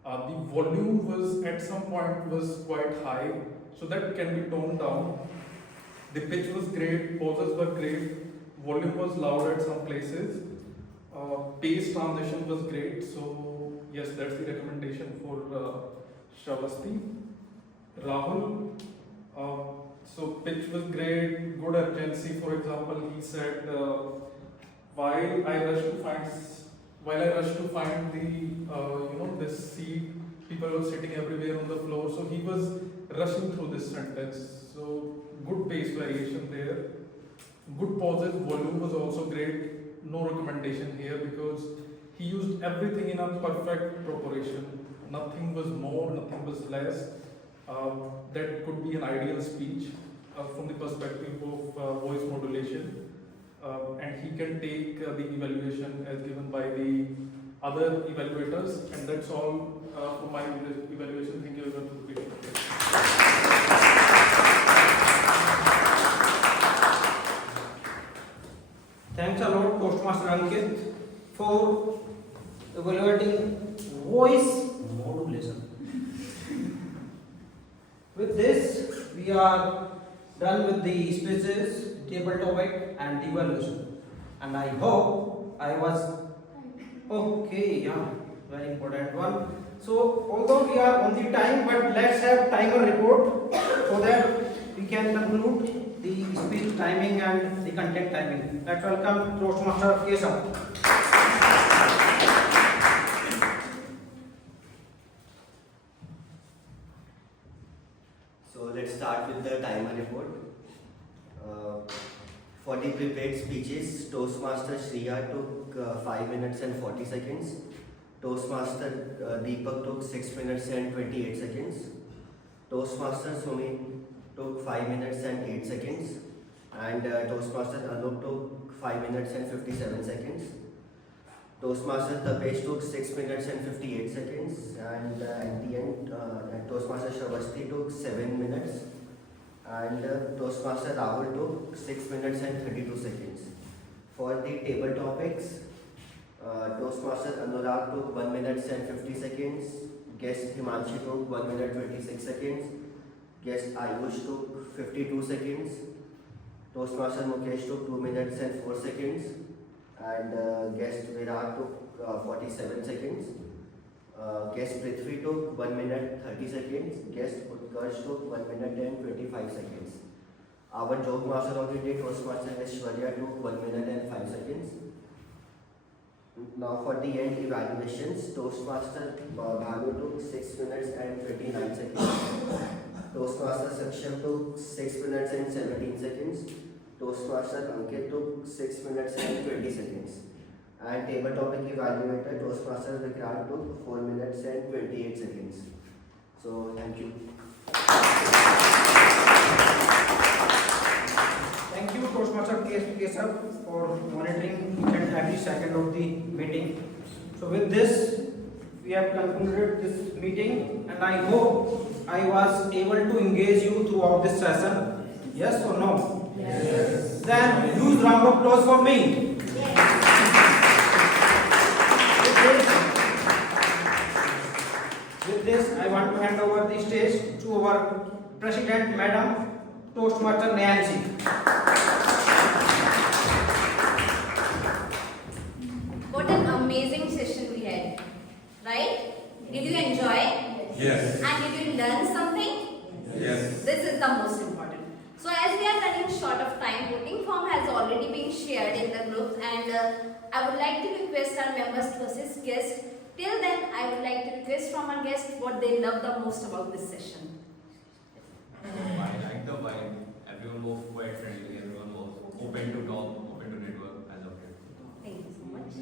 The volume was at some point was quite high, so that can be toned down. The pitch was great, pauses were great, volume was loud at some places, pace transition was great. So yes, that's the recommendation for Shravasti. Rahul. So pitch was great, good urgency. For example, he said, while I rushed to find the this seat, people were sitting everywhere on the floor. So he was rushing through this sentence. So good pace variation there. Good pauses, volume was also great. No recommendation here because he used everything in a perfect proportion. Nothing was more, nothing was less. That could be an ideal speech from the perspective of voice modulation. And he can take the evaluation as given by the other evaluators. And that's all for my evaluation. Thank you very much for the patient. Thanks a lot, Toastmaster Ankit, for evaluating voice modulation. With this, we are done with the speeches, table topic, and evaluation. And I hope I was okay. Yeah, very important one. So, although we are on the time, but let's have timer report so that we can conclude the speech timing and the content timing. Let's welcome Toastmaster Keshav. So let's start with the timer report. For the prepared speeches, Toastmaster Shriya took 5 minutes and 40 seconds. Toastmaster Deepak took 6 minutes and 28 seconds. Toastmaster Sumit took 5 minutes and 8 seconds. And Toastmaster Anup took 5 minutes and 57 seconds. Toastmaster Tapesh took 6 minutes and 58 seconds. And at the end, Toastmaster Shavasti took 7 minutes. And Toastmaster Rahul took 6 minutes and 32 seconds. For the table topics, Toastmaster Anurag took 1 minute and 50 seconds. Guest Himanshi took 1 minute 26 seconds. Guest Ayush took 52 seconds. Toastmaster Mukesh took 2 minutes and 4 seconds. And guest Virat took 47 seconds. Guest Prithvi took 1 minute 30 seconds. Guest Utkarsh took 1 minute and 25 seconds. Our joke master of the day, Toastmaster Aishwarya, took 1 minute and 5 seconds. Now for the end evaluations, Toastmaster Bhanu took 6 minutes and 29 seconds. Toastmaster Saksham took 6 minutes and 17 seconds. Toastmaster Ankit took 6 minutes and 20 seconds. And table topic evaluator, Toastmaster Vikrant took 4 minutes and 28 seconds. So thank you. Thank you, Toastmaster Keshav, for monitoring each and every second of the meeting. So with this, we have concluded this meeting, and I hope I was able to engage you throughout this session. Yes or no? Yes. Then huge round of applause for me. With this, I want to hand over the stage to our President, Madam Toastmaster Nancy. What an amazing session we had, right? Did you enjoy? Yes. And did you learn something? Yes. This is the most important. So as we are running short of time, voting form has already been shared in the groups, and I would like to request our members to assist guests. Till then, I would like to request from our guests what they love the most about this session. I like the vibe. Everyone was quite friendly. Everyone was open to talk, open to network. I loved it. Thank you so much.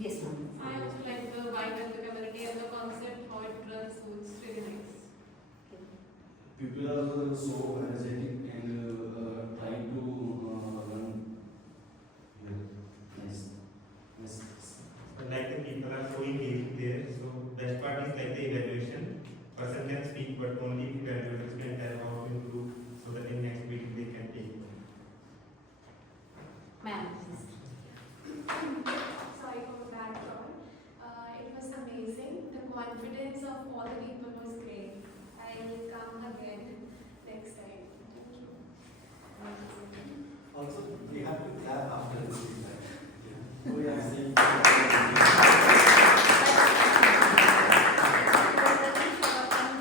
Yes, ma'am. I also like the vibe and the community and the concept, how it runs, so it's really nice. People are so energetic and trying to run. Nice. Like the people are so engaged there, so best part is like the evaluation. Person can speak, but only if evaluators can tell how to improve, so that in next meeting they can take. Ma'am. Sorry for the background. It was amazing. The confidence of all the people was great. I will come again next time. Thank you. Also, we have to clap after this feedback. We are seeing.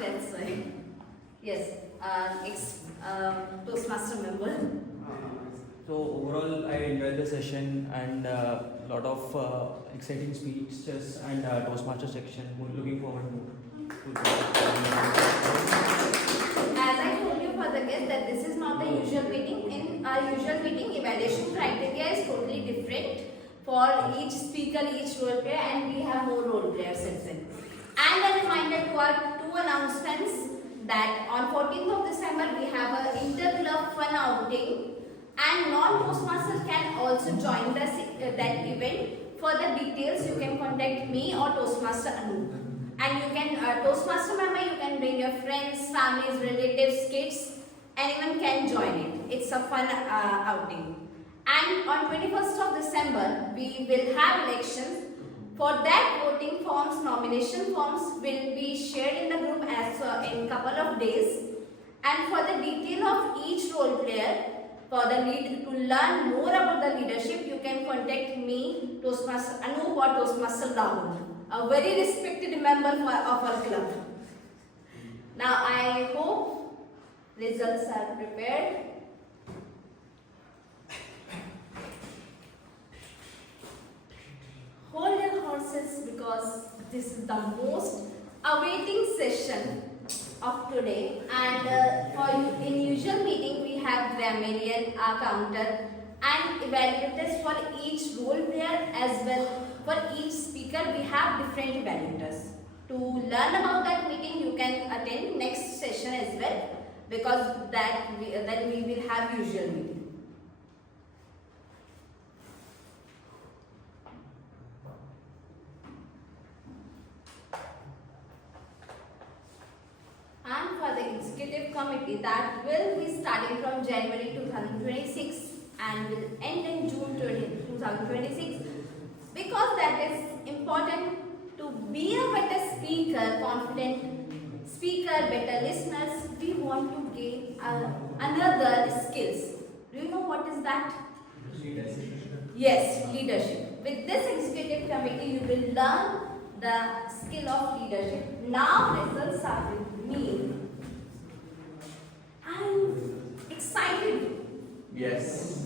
That's why. Yes, Toastmaster member. So overall, I enjoyed the session and lot of exciting speeches and Toastmaster section. Looking forward to. As I told you for the guest that this is not the usual meeting. In our usual meeting, evaluation criteria is totally different for each speaker, each role player, and we have more role players since then. And a reminder to our two announcements that on 14th of December we have an inter-club fun outing, and non-Toastmasters can also join that event. For the details, you can contact me or Toastmaster Anu. And you can, Toastmaster member, you can bring your friends, families, relatives, kids, anyone can join it. It's a fun outing. And on 21st of December, we will have elections. For that, voting forms, nomination forms will be shared in the group as in couple of days. And for the detail of each role player, for the to learn more about the leadership, you can contact me, Toastmaster Anu or Toastmaster Rahul, a very respected member of our club. Now I hope results are prepared. Hold your horses because this is the most awaiting session of today, and for in usual meeting we have grammarian, counter, and evaluators for each role player as well. For each speaker, we have different evaluators. To learn about that meeting, you can attend next session as well, because then we will have usual meeting. And for the executive committee, that will be starting from January 2026 and will end in June 2026, because that is important to be a better speaker, confident speaker, better listeners. We want to gain another skills. Do you know what is that? Yes, leadership. With this executive committee, you will learn the skill of leadership. Now results are with me. I'm excited. Yes.